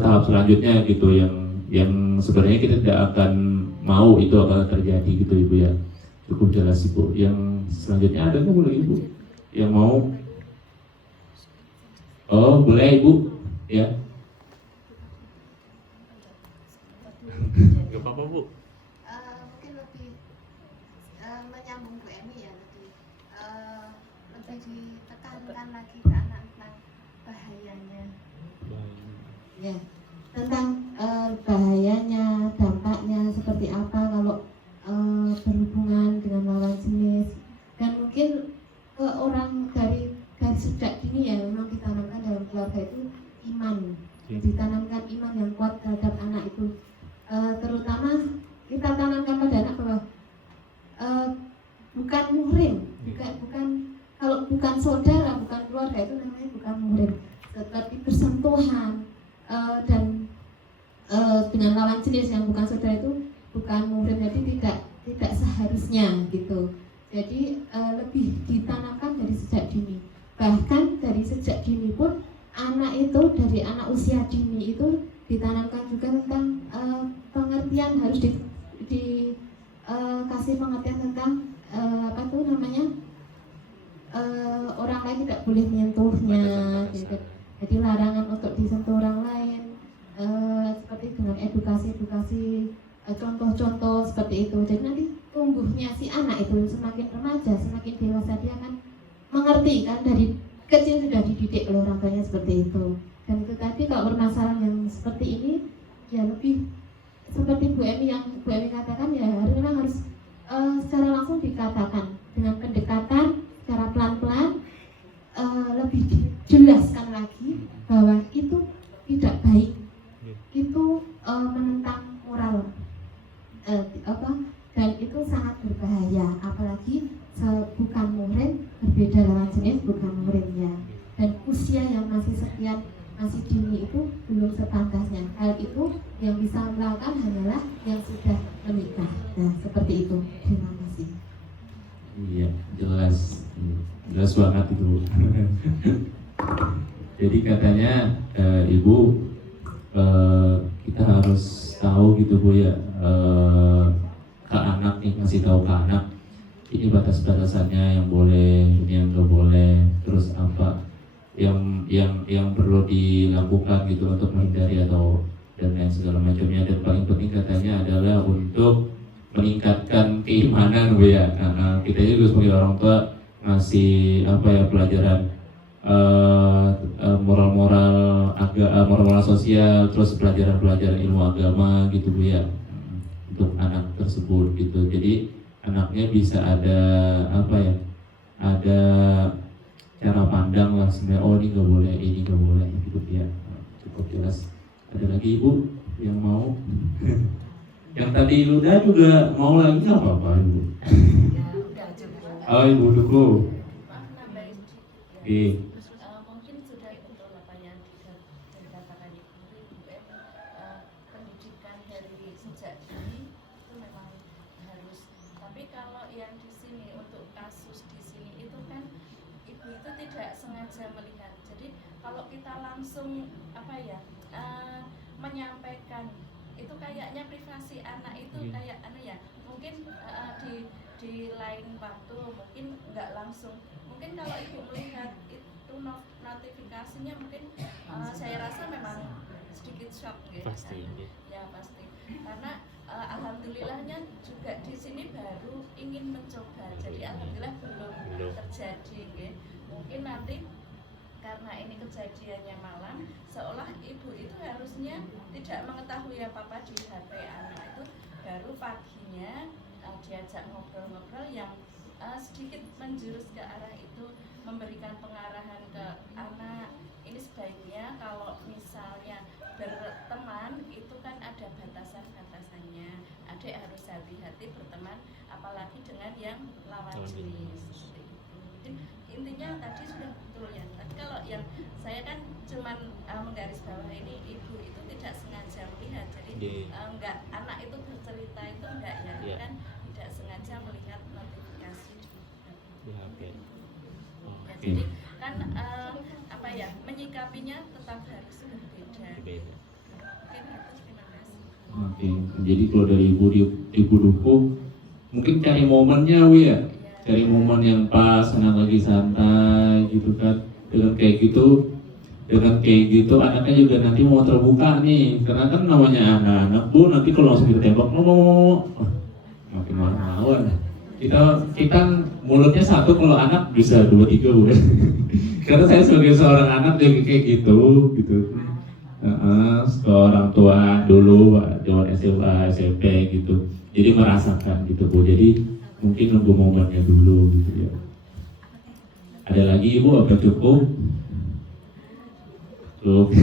tahap selanjutnya gitu, yang sebenarnya kita tidak akan mau itu akan terjadi gitu Ibu ya. Cukup jelas Ibu. Yang selanjutnya ada nggak boleh Ibu yang mau? Oh boleh Ibu ya. Gak apa-apa Bu. Mungkin lebih menyambung Bu Emi ya, lebih ditekankan lagi ke anak tentang bahayanya. Ya, tentang bahayanya, dampaknya seperti apa kalau berhubungan dengan lawan jenis. Dan mungkin ke orang dari sejak dini ya, memang ditanamkan dalam keluarga itu iman, ditanamkan iman yang kuat terhadap anak itu. Terutama kita tanamkan pada anak bahwa bukan muhrim, bukan kalau bukan saudara, bukan keluarga itu namanya bukan muhrim. Tetapi bersentuhan dan dengan lawan jenis yang bukan saudara itu bukan muhrim, jadi tidak seharusnya gitu. Jadi lebih ditanamkan dari sejak dini. Bahkan dari sejak dini pun anak itu dari anak usia dini itu ditanamkan juga tentang pengertian, harus dikasih pengertian tentang apa tuh namanya, orang lain tidak boleh menyentuhnya gitu. Jadi larangan untuk disentuh orang lain, seperti dengan edukasi contoh-contoh seperti itu. Jadi nanti tumbuhnya si anak itu semakin remaja, semakin dewasa dia akan mengerti kan, dari kecil sudah dididik oleh orang tuanya seperti itu. Dan itu tadi kalau permasalahan yang seperti ini ya lebih seperti Bu Emi yang Bu Emi katakan ya, harus secara langsung dikatakan dengan pendekatan secara pelan-pelan, lebih dijelaskan lagi bahwa itu tidak baik, itu menentang moral dan itu sangat berbahaya, apalagi bukan muhrim, berbeda lawan jenis, bukan muhrimnya, dan usia yang masih sekian, masih dini itu belum sepantasnya. Hal itu yang bisa melakukan hanyalah yang sudah menikah. Nah, seperti itu. Terima kasih. Iya, jelas banget itu. Jadi katanya Ibu, kita harus tahu gitu Bu ya, ke anak nih, ngasih tahu ke anak ini batas-batasannya, yang boleh, ini yang nggak boleh, terus apa yang perlu dilakukan gitu untuk menghindari atau dan lain segala macamnya. Dan paling penting katanya adalah untuk meningkatkan keimanan, Bu ya. Nah, kita juga sebagai orang tua ngasih apa ya, pelajaran moral-moral moral sosial, terus pelajaran ilmu agama gitu, Bu ya, untuk anak tersebut gitu. Jadi anaknya bisa ada apa ya, ada cara pandang lah sebenarnya, oh ini nggak boleh gitu ya. Cukup jelas. Ada lagi Ibu yang mau? Yang tadi udah juga mau lagi, nggak apa-apa Ibu. Oh Ibu dulu. Oke. Mungkin sudah betul apa yang dikatakan Ibu pendidikan dari sejak dini itu memang harus. Tapi kalau yang di sini untuk kasus di sini itu kan ibu itu tidak sengaja melihat. Jadi kalau kita langsung apa ya menyampaikan itu kayaknya privasi anak itu kayak ya mungkin di lain waktu mungkin nggak langsung. Mungkin kalau ibu melihat itu notifikasinya mungkin saya rasa memang sedikit shock gitu. Pasti. Ya pasti. Karena alhamdulillahnya juga di sini baru ingin mencoba. Jadi alhamdulillah belum terjadi gitu. Mungkin nanti karena ini kejadiannya malam, seolah ibu itu harusnya tidak mengetahui apa-apa di HP anak itu, baru paginya diajak ngobrol-ngobrol yang sedikit menjurus ke arah itu, memberikan pengarahan ke anak. Ini sebaiknya kalau misalnya berteman itu kan ada batasan-batasannya. Adik harus hati-hati berteman, apalagi dengan yang lawan jenis. Intinya tadi sudah betul ya. Tapi kalau yang saya kan cuman menggaris bawah ini, ibu itu tidak sengaja melihat. Jadi enggak, anak itu bercerita itu enggak ya, kan tidak sengaja melihat notifikasi. Oke. Ya, jadi kan apa ya, menyikapinya tetap harus berbeda. Mungkin itu, terima kasih. Oke. Jadi kalau dari ibu Duku mungkin cari momennya, Bu ya. Cari momen yang pas, anak lagi santai gitu kan. Dengan kayak gitu anaknya juga nanti mau terbuka nih. Karena kan namanya anak-anak Bu, nanti kalau langsung ditembak makin marah-marah. Kita mulutnya satu, kalau anak bisa 2-3 Bu. Karena saya sebagai seorang anak juga kayak gitu. Ke orang tua dulu zaman SMA, SMP gitu. Jadi merasakan gitu Bu. Jadi mungkin nunggu momennya dulu gitu ya. Ada lagi Ibu apa cukup? Cukup.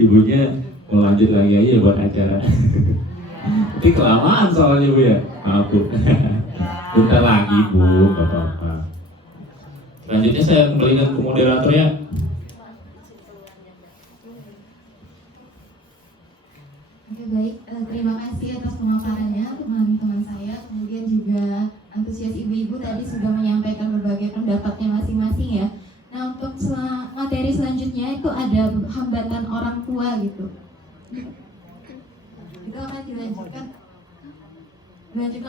Ibunya mau lanjut lagi aja buat acara. Tapi kelamaan soalnya Bu ya. Maaf Bu. Bentar lagi Bu, gak apa-apa. Selanjutnya saya kembalikan ke moderator ya. Oke, baik, terima kasih atas pemaparannya teman-teman saya. Kemudian juga antusias ibu-ibu tadi sudah menyampaikan berbagai pendapatnya masing-masing ya. Nah, untuk materi selanjutnya itu ada hambatan orang tua gitu. Itu akan dilanjutkan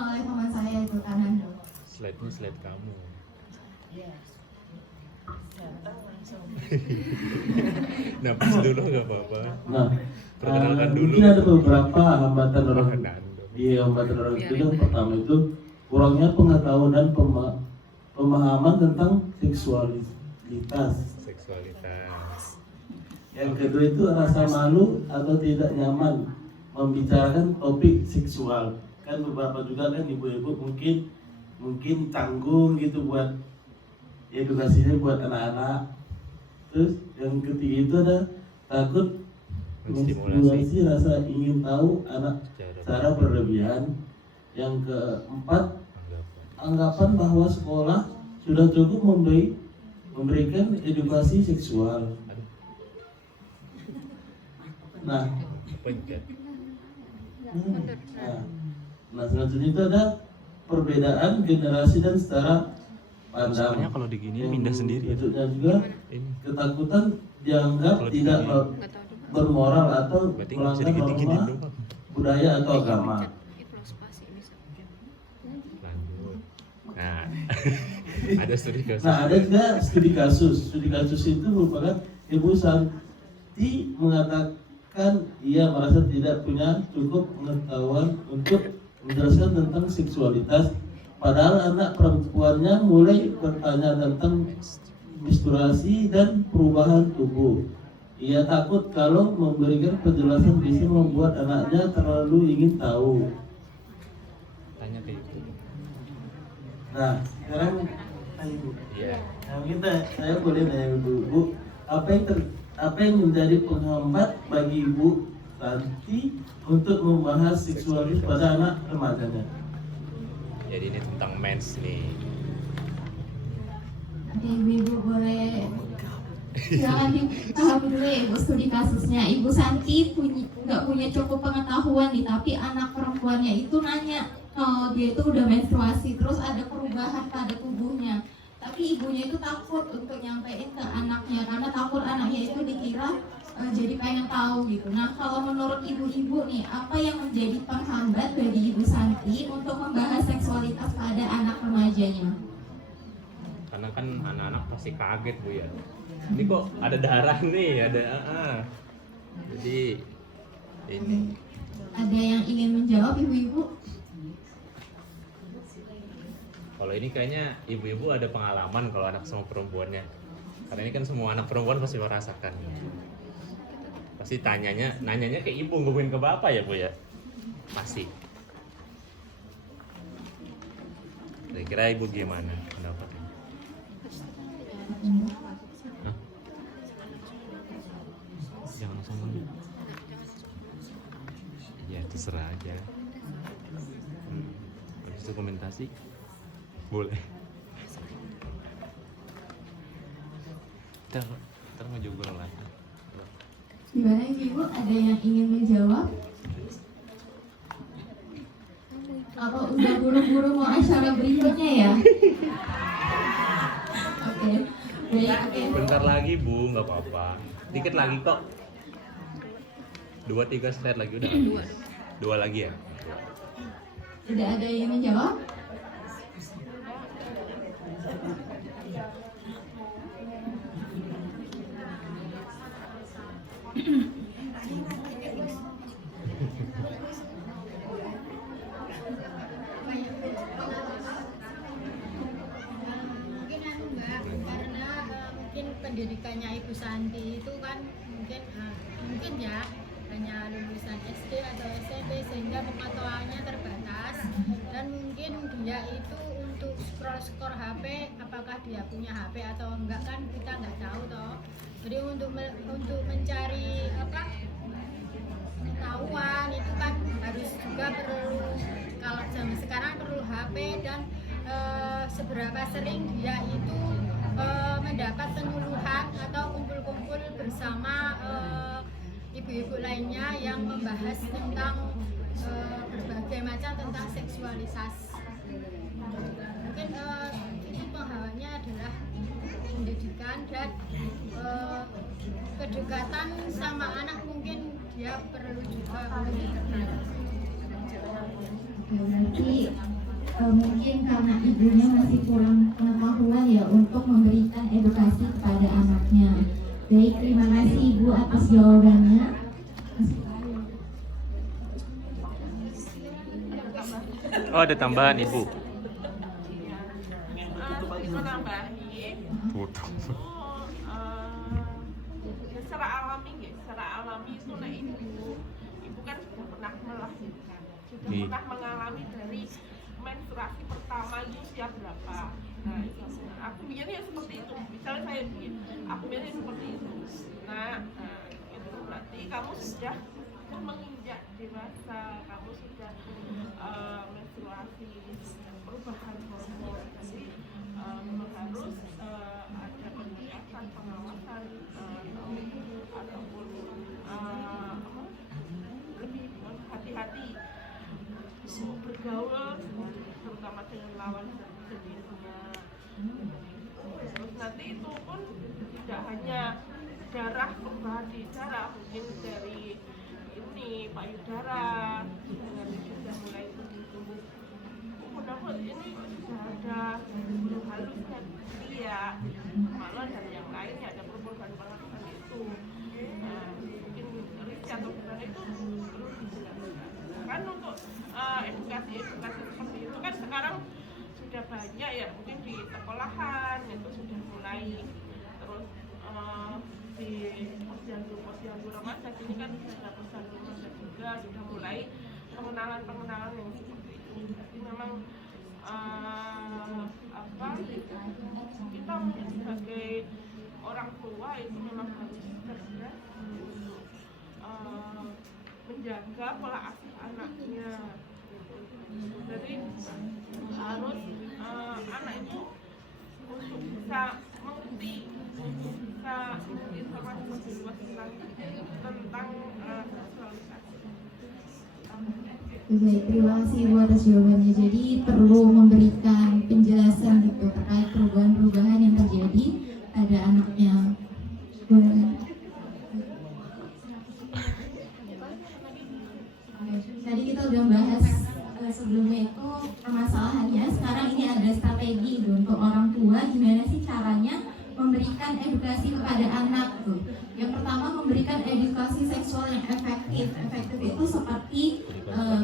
oleh teman saya itu kanan. Slide-nya slide kamu. Napas dulu nggak apa-apa. Nah, perkenalkan dulu. mungkin ada beberapa hambatan orang itu. Yang pertama itu kurangnya pengetahuan dan pemahaman tentang seksualitas. Yang kedua itu rasa malu atau tidak nyaman membicarakan topik seksual. Kan beberapa juga kan ibu-ibu mungkin tanggung gitu buat edukasinya buat anak-anak. Terus yang ketiga itu ada takut menstimulasi rasa ingin tahu anak secara berlebihan. Yang keempat, anggapan bahwa sekolah sudah cukup memberikan edukasi seksual. Nah, selanjutnya itu ada perbedaan generasi dan secara pandang. Soalnya kalau diginiin pindah sendiri. Berikutnya juga ketakutan dianggap tidak bermoral atau melanggar norma budaya atau agama. Nah, ada studi kasus. Nah, ada juga studi kasus. Studi kasus itu merupakan Ibu Santi mengatakan ia merasa tidak punya cukup pengetahuan untuk menjelaskan tentang seksualitas. Padahal anak perempuannya mulai bertanya tentang menstruasi dan perubahan tubuh. Ia takut kalau memberikan penjelasan bisa membuat anaknya terlalu ingin tahu. Tanya ke ibu. Nah, sekarang Ibu. Iya. Nah, saya boleh nanya dulu, Bu, apa yang menjadi penghambat bagi Ibu Santi untuk membahas seksualitas pada anak remajanya? Jadi ini tentang mens nih. Ibu boleh silakan dipahami dulu ya Ibu studi kasusnya. Ibu Santi nggak punya cukup pengetahuan nih, tapi anak perempuannya itu nanya kalau dia itu udah menstruasi, terus ada perubahan pada tubuhnya. Tapi ibunya itu takut untuk nyampein ke anaknya karena takut anaknya itu dikira jadi pengen tahu gitu. Nah, kalau menurut ibu-ibu nih, apa yang menjadi penghambat bagi Ibu Santi untuk membahas seksualitas pada anak remajanya? Karena kan anak-anak pasti kaget Bu ya. Ini kok ada darah nih, ada Jadi ini. Ada yang ingin menjawab ibu-ibu? Kalau ini kayaknya ibu-ibu ada pengalaman kalau anak sama perempuannya. Karena ini kan semua anak perempuan pasti merasakan. Pasti nanyanya ke ibu, ngomongin ke bapak ya Bu ya. Pasti. Kira-kira ibu gimana pendapatnya? Hah? Jangan langsung ngomong. Ya terserah aja. Habis itu komentasi boleh. Ntar ngejoggol lagi. Gimana ibu? Ada yang ingin menjawab? Apa udah buru-buru mau acara berikutnya ya? Oke. Bentar lagi Bu, nggak apa-apa. Dikit lagi kok. 2-3 slide lagi udah. 2 lagi ya. Tidak ada yang menjawab? Pendidikannya Ibu Santi itu kan mungkin ya hanya lulusan SD atau SMP sehingga pengetahuannya terbatas dan mungkin dia itu untuk scroll HP apakah dia punya HP atau enggak kan kita nggak tahu toh. Jadi untuk mencari pengetahuan itu kan harus juga perlu, kalau zaman sekarang perlu HP dan seberapa sering dia itu mendapat penyuluhan atau kumpul-kumpul bersama ibu-ibu lainnya yang membahas tentang berbagai macam tentang seksualitas. Mungkin ini penghalannya adalah pendidikan dan kedekatan sama anak mungkin dia perlu juga Berarti mungkin karena ibunya masih kurang pengetahuan ya untuk memberikan edukasi kepada anaknya. Baik, terima kasih Ibu atas jawabannya. Oh, ada tambahan Ibu. Secara alami itu nah ibu kan sudah pernah melahirkan, sudah pernah mengalami dari menstruasi pertama itu usia berapa. Nah, aku mikirnya seperti itu. Misalnya saya bikin, aku mikirnya seperti itu. Nah, itu berarti kamu sudah menginjak dewasa, kamu sudah menstruasi, perubahan hormon. Jadi memang harus ada pendekatan pengawasan ataupun lebih hati-hati bergaul terutama dengan lawan jenisnya. Terus nanti itu pun tidak hanya darah, perubahan di darah, mungkin dari ini payudara dengan sudah mulai tumbuh. Mudah-mudahan ini sudah ada ria, kemaluan dan yang lainnya, ada perubahan itu. Nah, mungkin risiko atau bukan itu perlu dijelaskan. Kan untuk edukasi seperti itu kan sekarang sudah banyak ya, mungkin di sekolahan itu sudah mulai, terus di posyandu remaja ini kan ada posyandu remaja juga sudah mulai pengenalan yang seperti itu. Jadi memang kita sebagai orang tua itu memang harus cerdas untuk menjaga pola asuh anaknya. Jadi harus anak itu untuk bisa mengerti, untuk bisa informasi lebih luas tentang seksualitas. Baik, terima kasih Ibu atas jawabannya. Jadi perlu memberikan penjelasan gitu terkait perubahan-perubahan yang terjadi pada anaknya. Tadi kita udah bahas sebelumnya itu permasalahannya. Sekarang ini ada strategi untuk orang tua, gimana sih caranya memberikan edukasi kepada anak tuh. Yang pertama, memberikan edukasi seksual yang efektif. Efektif itu seperti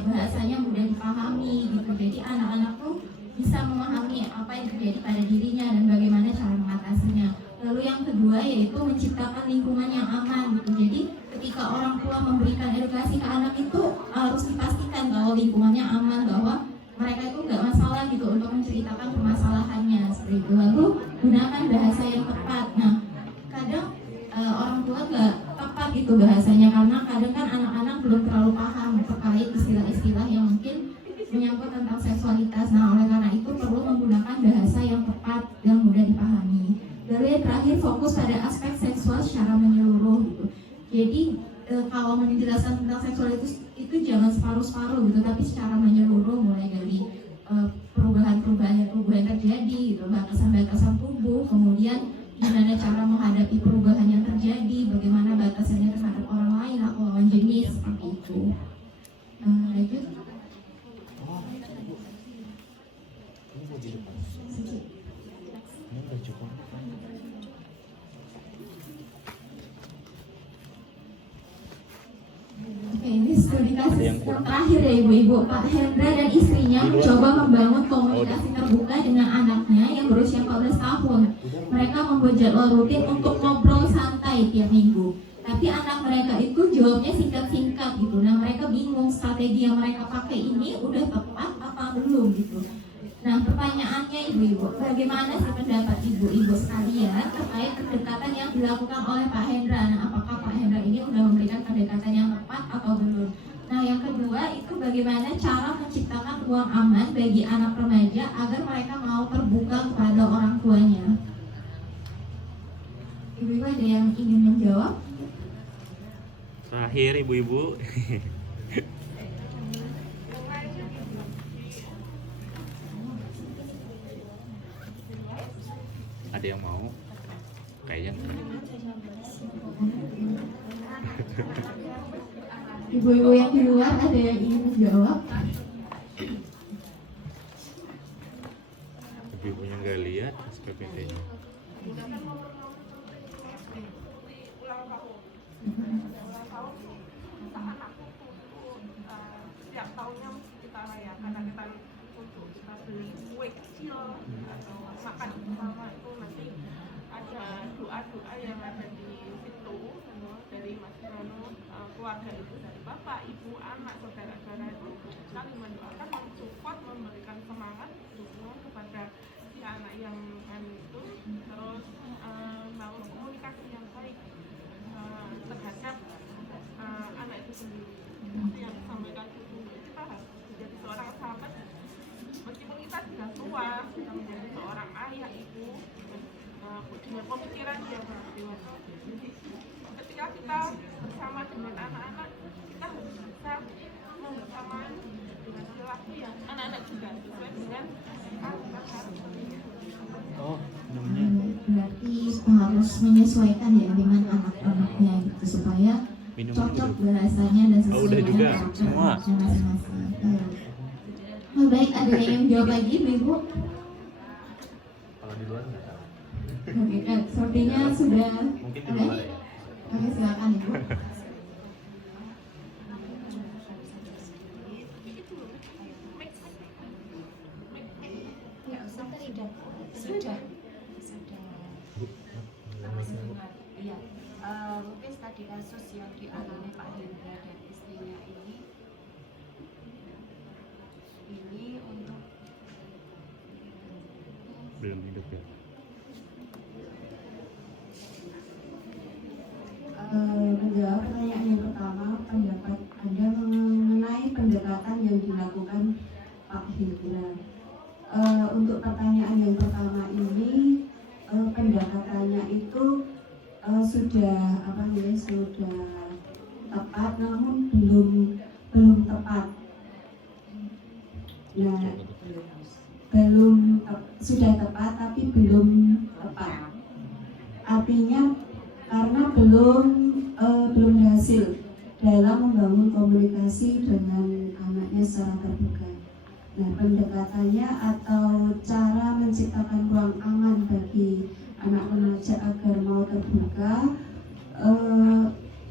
bahasanya mudah dipahami gitu. Jadi anak-anak tuh bisa memahami apa yang terjadi pada dirinya dan bagaimana cara mengatasinya. Lalu yang kedua yaitu menciptakan lingkungan yang aman gitu. Jadi ketika orang tua memberikan edukasi ke anak itu harus dipastikan bahwa lingkungannya aman, bahwa mereka itu nggak masalah gitu untuk menceritakan permasalahannya seperti itu. Lalu gunakan bahasa yang tepat. Nah, kadang orang tua nggak tepat gitu bahasanya, karena kadang kan anak-anak belum terlalu paham terkait istilah-istilah yang mungkin menyangkut tentang seksualitas. Nah, oleh karena itu perlu menggunakan bahasa yang tepat dan mudah dipahami. Lalu yang terakhir, fokus pada aspek seksual secara menyeluruh gitu. Jadi kalau menjelaskan tentang seksualitas itu jangan separuh-separuh gitu, tapi secara menyeluruh, mulai dari perubahan-perubahan yang terjadi gitu, batasan-batasan tubuh, kemudian gimana cara menghadapi perubahan yang terjadi, bagaimana batasannya terhadap orang lain atau lawan jenis seperti itu. Lanjut. Oke, ini studi kasus yang terakhir ya ibu-ibu. Pak Hendra dan istrinya mencoba membangun komunikasi terbuka dengan anaknya yang berusia 14 tahun. Mereka membuat jadwal rutin untuk ngobrol santai tiap minggu. Tapi anak mereka itu jawabnya singkat-singkat gitu. Nah, mereka bingung strategi yang mereka pakai ini udah tepat apa belum gitu. Nah, pertanyaannya ibu-ibu, bagaimana sih pendapat ibu-ibu sekalian terkait pendekatan yang dilakukan oleh Pak Hendra? Nah, apakah Pak Hendra ini udah memberikan pendekatan yang tepat atau belum? Nah, yang kedua itu bagaimana cara menciptakan ruang aman bagi anak remaja agar mereka mau terbuka kepada orang tuanya? Ibu-ibu ada yang ingin menjawab? Terakhir ibu-ibu. Ada yang mau? Kayaknya Ibu-ibu yang di luar ada yang ingin menjawab? ibu-ibunya nggak lihat SPPT-nya. Setiap tahunnya kita rayakan, kita untuk kita beli kue kecil atau makan bersama itu nanti ada doa-doa yang ada di situ dari Mas Rano, keluarga itu dari bapak, ibu, anak, saudara-saudara itu saling mendoakan, mensupport, memberikan semangat, dukungan kepada si anak yang itu, terus bangun komunikasi yang baik terhadap anak itu sendiri. Seperti yang disampaikan ibu, kita harus menjadi seorang sahabat meskipun kita sudah tua, kita menjadi seorang ayah, ibu dengan pemikiran yang dewasa. Jadi ketika kita bersama dengan anak-anak, kita harus bisa membersamai dengan perilaku yang anak-anak juga sesuai dengan Berarti harus menyesuaikan ya dengan anak-anaknya gitu supaya cocok bahasanya dan sesuai udah juga dengan semua. masing-masing. Baik, ada yang jawab lagi, Ibu? Kalau di luar nggak tahu. Oke, Kak, sepertinya sudah. Mungkin di luar ya. Oke, silakan Ibu. Ya, sudah. Sudah. Iya, mungkin tadi kasus yang dialami Pak Hendra dan istrinya ini untuk Belum hidup ya. Menjawab pertanyaan yang pertama, pendapat Anda mengenai pendekatan yang dilakukan Pak Hendra. Untuk pertanyaan yang pertama ini, pendekatannya itu sudah sudah tepat, namun belum tepat. Nah, sudah tepat tapi belum tepat. Artinya karena belum berhasil dalam membangun komunikasi dengan anaknya secara terbuka. Nah, pendekatannya atau cara menciptakan ruang aman bagi anak remaja agar mau terbuka,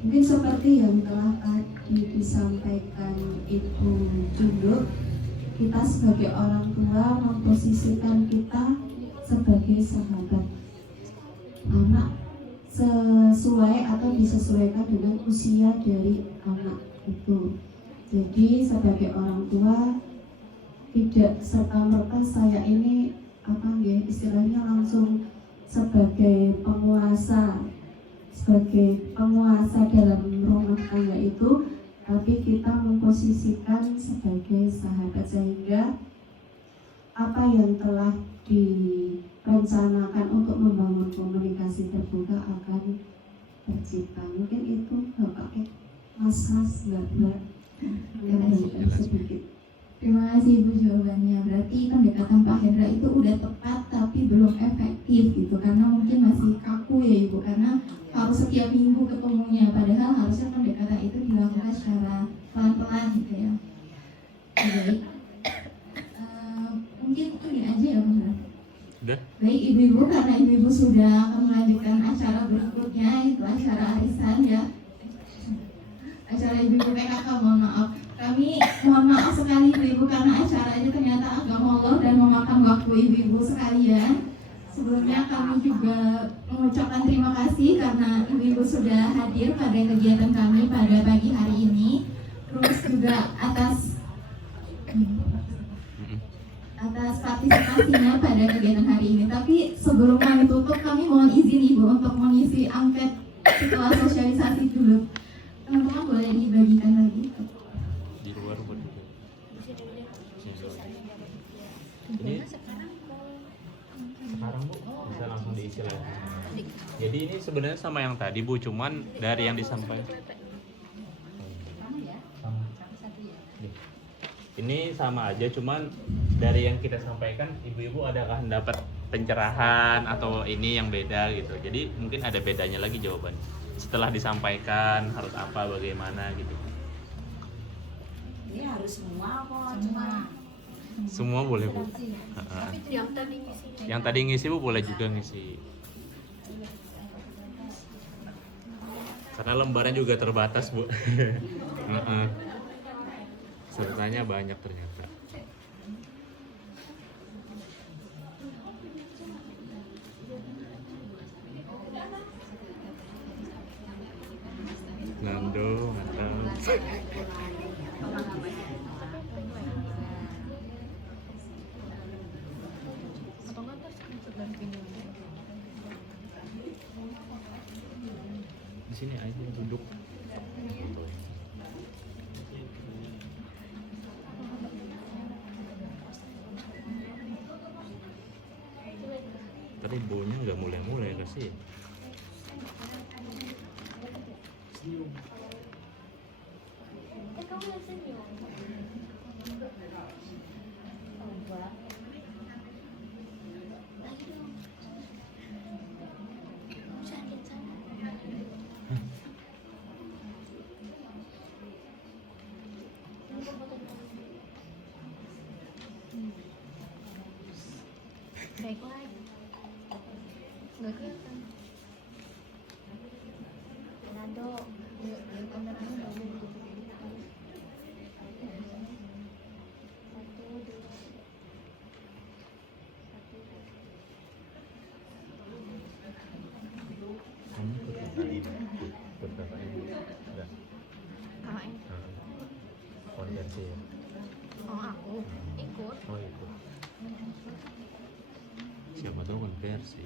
mungkin seperti yang telah tadi disampaikan Ibu Junduk, kita sebagai orang tua memposisikan kita sebagai sahabat anak sesuai atau disesuaikan dengan usia dari anak itu. Jadi sebagai orang tua tidak serta-merta saya ini istilahnya langsung sebagai penguasa dalam rumah tangga itu, tapi kita memposisikan sebagai sahabat, sehingga apa yang telah direncanakan untuk membangun komunikasi terbuka akan tercipta. Mungkin itu Bapak, Mas, Mbak, yang sedikit. Terima kasih Ibu jawabannya. Berarti pendekatan Pak Hendra itu udah tepat tapi belum efektif gitu, karena mungkin masih kaku ya Ibu, karena harus setiap minggu ketemunya, padahal harusnya pendekatan itu dilakukan secara pelan-pelan gitu ya. Baik, mungkin ini aja ya Bunda. Udah? Baik Ibu-Ibu, karena Ibu-Ibu sudah akan melanjutkan acara berikutnya, itu acara arisan ya, acara Ibu-Ibu PKK, mohon maaf. Kami mohon maaf sekali Ibu-Ibu karena acaranya ternyata agak molor dan memakan waktu Ibu-Ibu sekalian. Sebelumnya kami juga mengucapkan terima kasih karena Ibu-Ibu sudah hadir pada kegiatan kami pada pagi hari ini. Terus juga atas partisipasinya pada kegiatan hari ini. Tapi sebelum kami tutup, kami mohon izin Ibu untuk mengisi angket setelah sosialisasi dulu. Teman-teman boleh dibagikan lagi. Di luar buat itu. Ini sekarang Bu bisa langsung diisi lagi. Jadi ini sebenarnya sama yang tadi Bu, cuman dari yang disampaikan. Ini sama aja, cuman dari yang kita sampaikan, ibu-ibu adakah dapat pencerahan atau ini yang beda gitu. Jadi mungkin ada bedanya lagi jawabannya. Setelah disampaikan harus apa, bagaimana gitu. ini harus semua kok, cuma Semua boleh Bu. Yang tadi ngisi Bu boleh juga ngisi. Karena lembarnya juga terbatas Bu. Ceritanya banyak ternyata. Nando, mantap. Di sini aja duduk. Tadi baunya nggak mulai-mulai kasih. Baiklah, Nggak kelihatan. Nado. Kamu ikut tadi beberapa ini enggak? Kalau ini. Konversi ya? Oh aku ikut. Oh ikut. Siapa tahu konversi.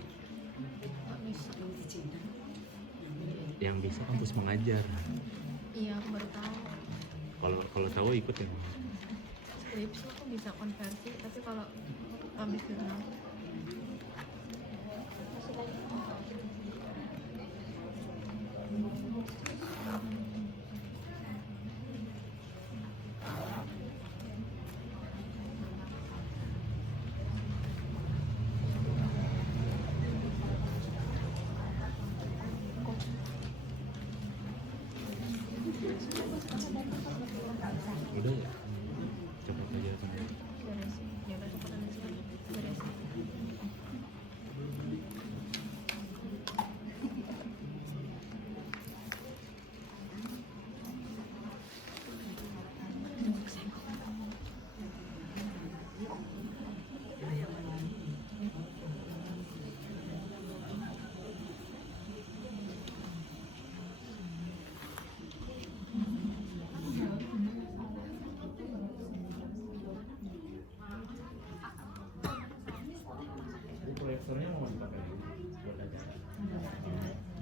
Yang bisa kampus mengajar. Iya aku baru tahu. Kalau tahu ikut ya. Skripsi aku bisa konversi, tapi kalau habis jurnal Udah ya? Coba aja sampai. beresin. Ya udah cepat aja beresin. Ini proyektornya mau dipakai buat acara.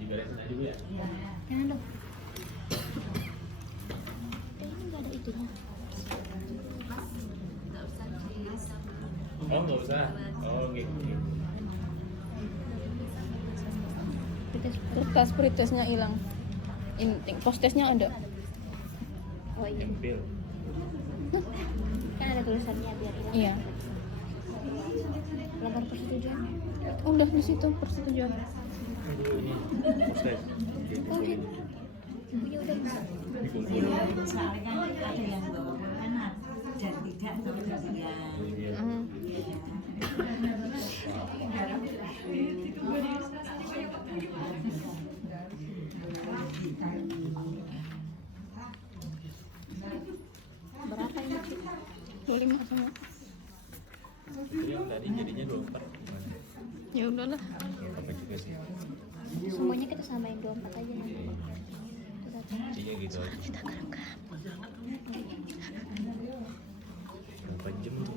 Diberesin aja Bu ya. Jangan dong. Ini nggak ada itunya. Oh nggak usah. Oh gitu. Kertas pretestnya hilang. Postesnya ada. Oh iya. Impil. Kan ada tulisannya biar hilang. Iya. Lembar persetujuan. Udah di situ persetujuan. Proses. Oh gitu. Punya udah bisa. Soalnya kan ada yang bawa kan dan tidak atau kemudian. Berapa ini? 25 semua. Itu yang tadi jadinya 24. Ya udahlah. Apa juga sih? Semuanya kita samain 24 aja nanti. Iya gitu aja. Berapa jam tuh?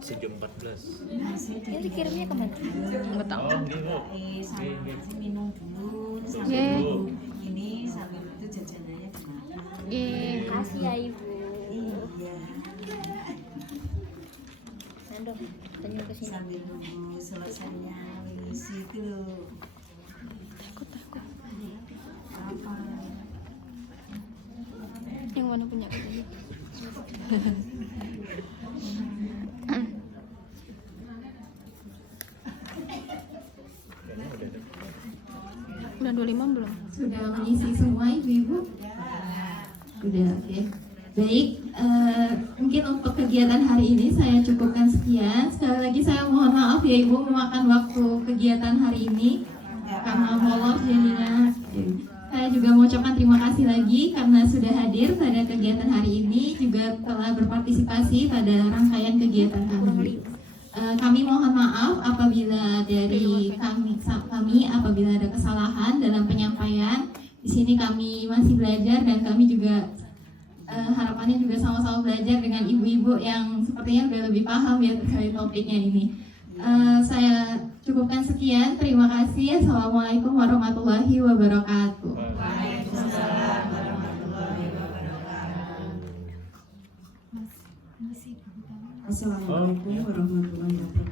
Sejam 14. Ini dikirimnya kemana? Nggak tahu. Oh gitu. Minum dulu sambil Ye. ini sambil itu jajanannya dimakan. Kasih ya ibu. Iya. Nando, senyum ke sini. Sambil nunggu selesainya mengisi itu loh. Takut. Apa? Yang mana punya kita? Udah 25 belum? Sudah mengisi semua ibu-ibu? Sudah, oke. Baik, mungkin untuk kegiatan hari ini saya cukupkan sekian. Sekali lagi saya mohon maaf ya ibu memakan waktu kegiatan hari ini karena molor jadinya. Saya juga mengucapkan terima kasih lagi karena sudah hadir pada kegiatan hari ini, juga telah berpartisipasi pada rangkaian kegiatan kami. Kami mohon maaf apabila dari kami apabila ada kesalahan dalam penyampaian. Di sini kami masih belajar dan kami juga harapannya juga sama-sama belajar dengan ibu-ibu yang sepertinya udah lebih paham ya terkait topiknya ini. Saya cukupkan sekian. Terima kasih. Assalamualaikum warahmatullahi wabarakatuh. Waalaikumsalam warahmatullahi wabarakatuh. Assalamualaikum warahmatullahi wabarakatuh.